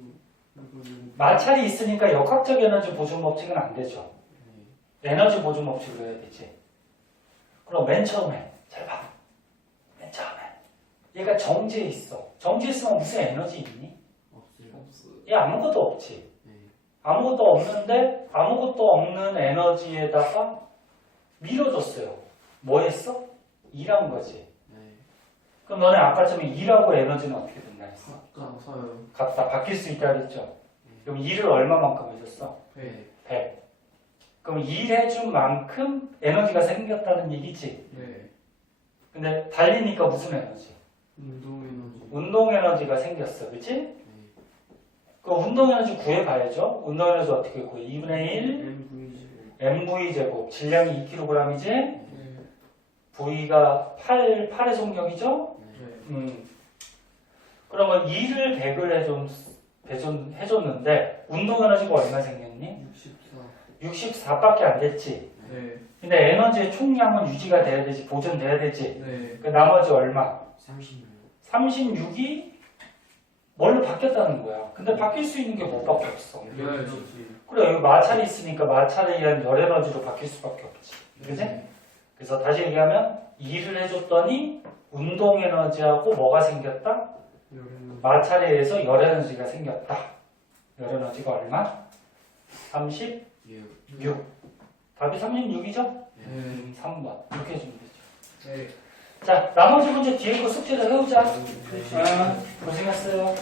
마찰이 있으니까 역학적 에너지 보존 법칙은 안 되죠. 에너지 보존 법칙으로 해야 되지. 그럼 맨 처음에 잘 봐. 맨 처음에 얘가 정지해 있어. 정지해 있으면 무슨 에너지 있니? 없어요. 얘 아무것도 없지. 아무것도 없는데 아무것도 없는 에너지에다가 밀어줬어요. 뭐 했어? 일한 거지. 그럼 너네 아까처럼 2라고 에너지는 어떻게 된다 했어? 같아서요. 같다. 바뀔 수 있다 그랬죠? 그럼 2를 얼마만큼 해줬어? 100. 100. 그럼 2 해준 만큼 에너지가 생겼다는 얘기지. 네. 근데 달리니까 무슨 에너지? 운동 에너지. 운동 에너지가 생겼어. 그치? 그 운동 에너지 구해봐야죠. 운동 에너지 어떻게 구해? 2분의 1 MV mv제곱. 질량이 2kg이지? 네. V가 8의 속력이죠? 네. 그러면 2를 100을 해줬는데 운동 에너지가 얼마 생겼니? 64. 64밖에 안 됐지. 네. 근데 에너지의 총량은 유지가 돼야 되지, 보존돼야 되지. 네. 그 나머지 얼마? 36. 36이 뭘로 바뀌었다는 거야. 근데 바뀔 수 있는 게 뭐밖에 없어. 에너지. 그래, 여기 마찰이 있으니까 마찰에 의한 열 에너지로 바뀔 수밖에 없지. 그지? 그래서 다시 얘기하면 2를 해줬더니 운동 에너지하고 뭐가 생겼다? 마찰에 의해서 열 에너지가 생겼다. 열 에너지가 얼마? 36. 6. 답이 36이죠? 네. 3번. 이렇게 해주면 되죠. 네. 자, 나머지 문제 뒤에 거 숙제를 해오자. 네. 고생했어요.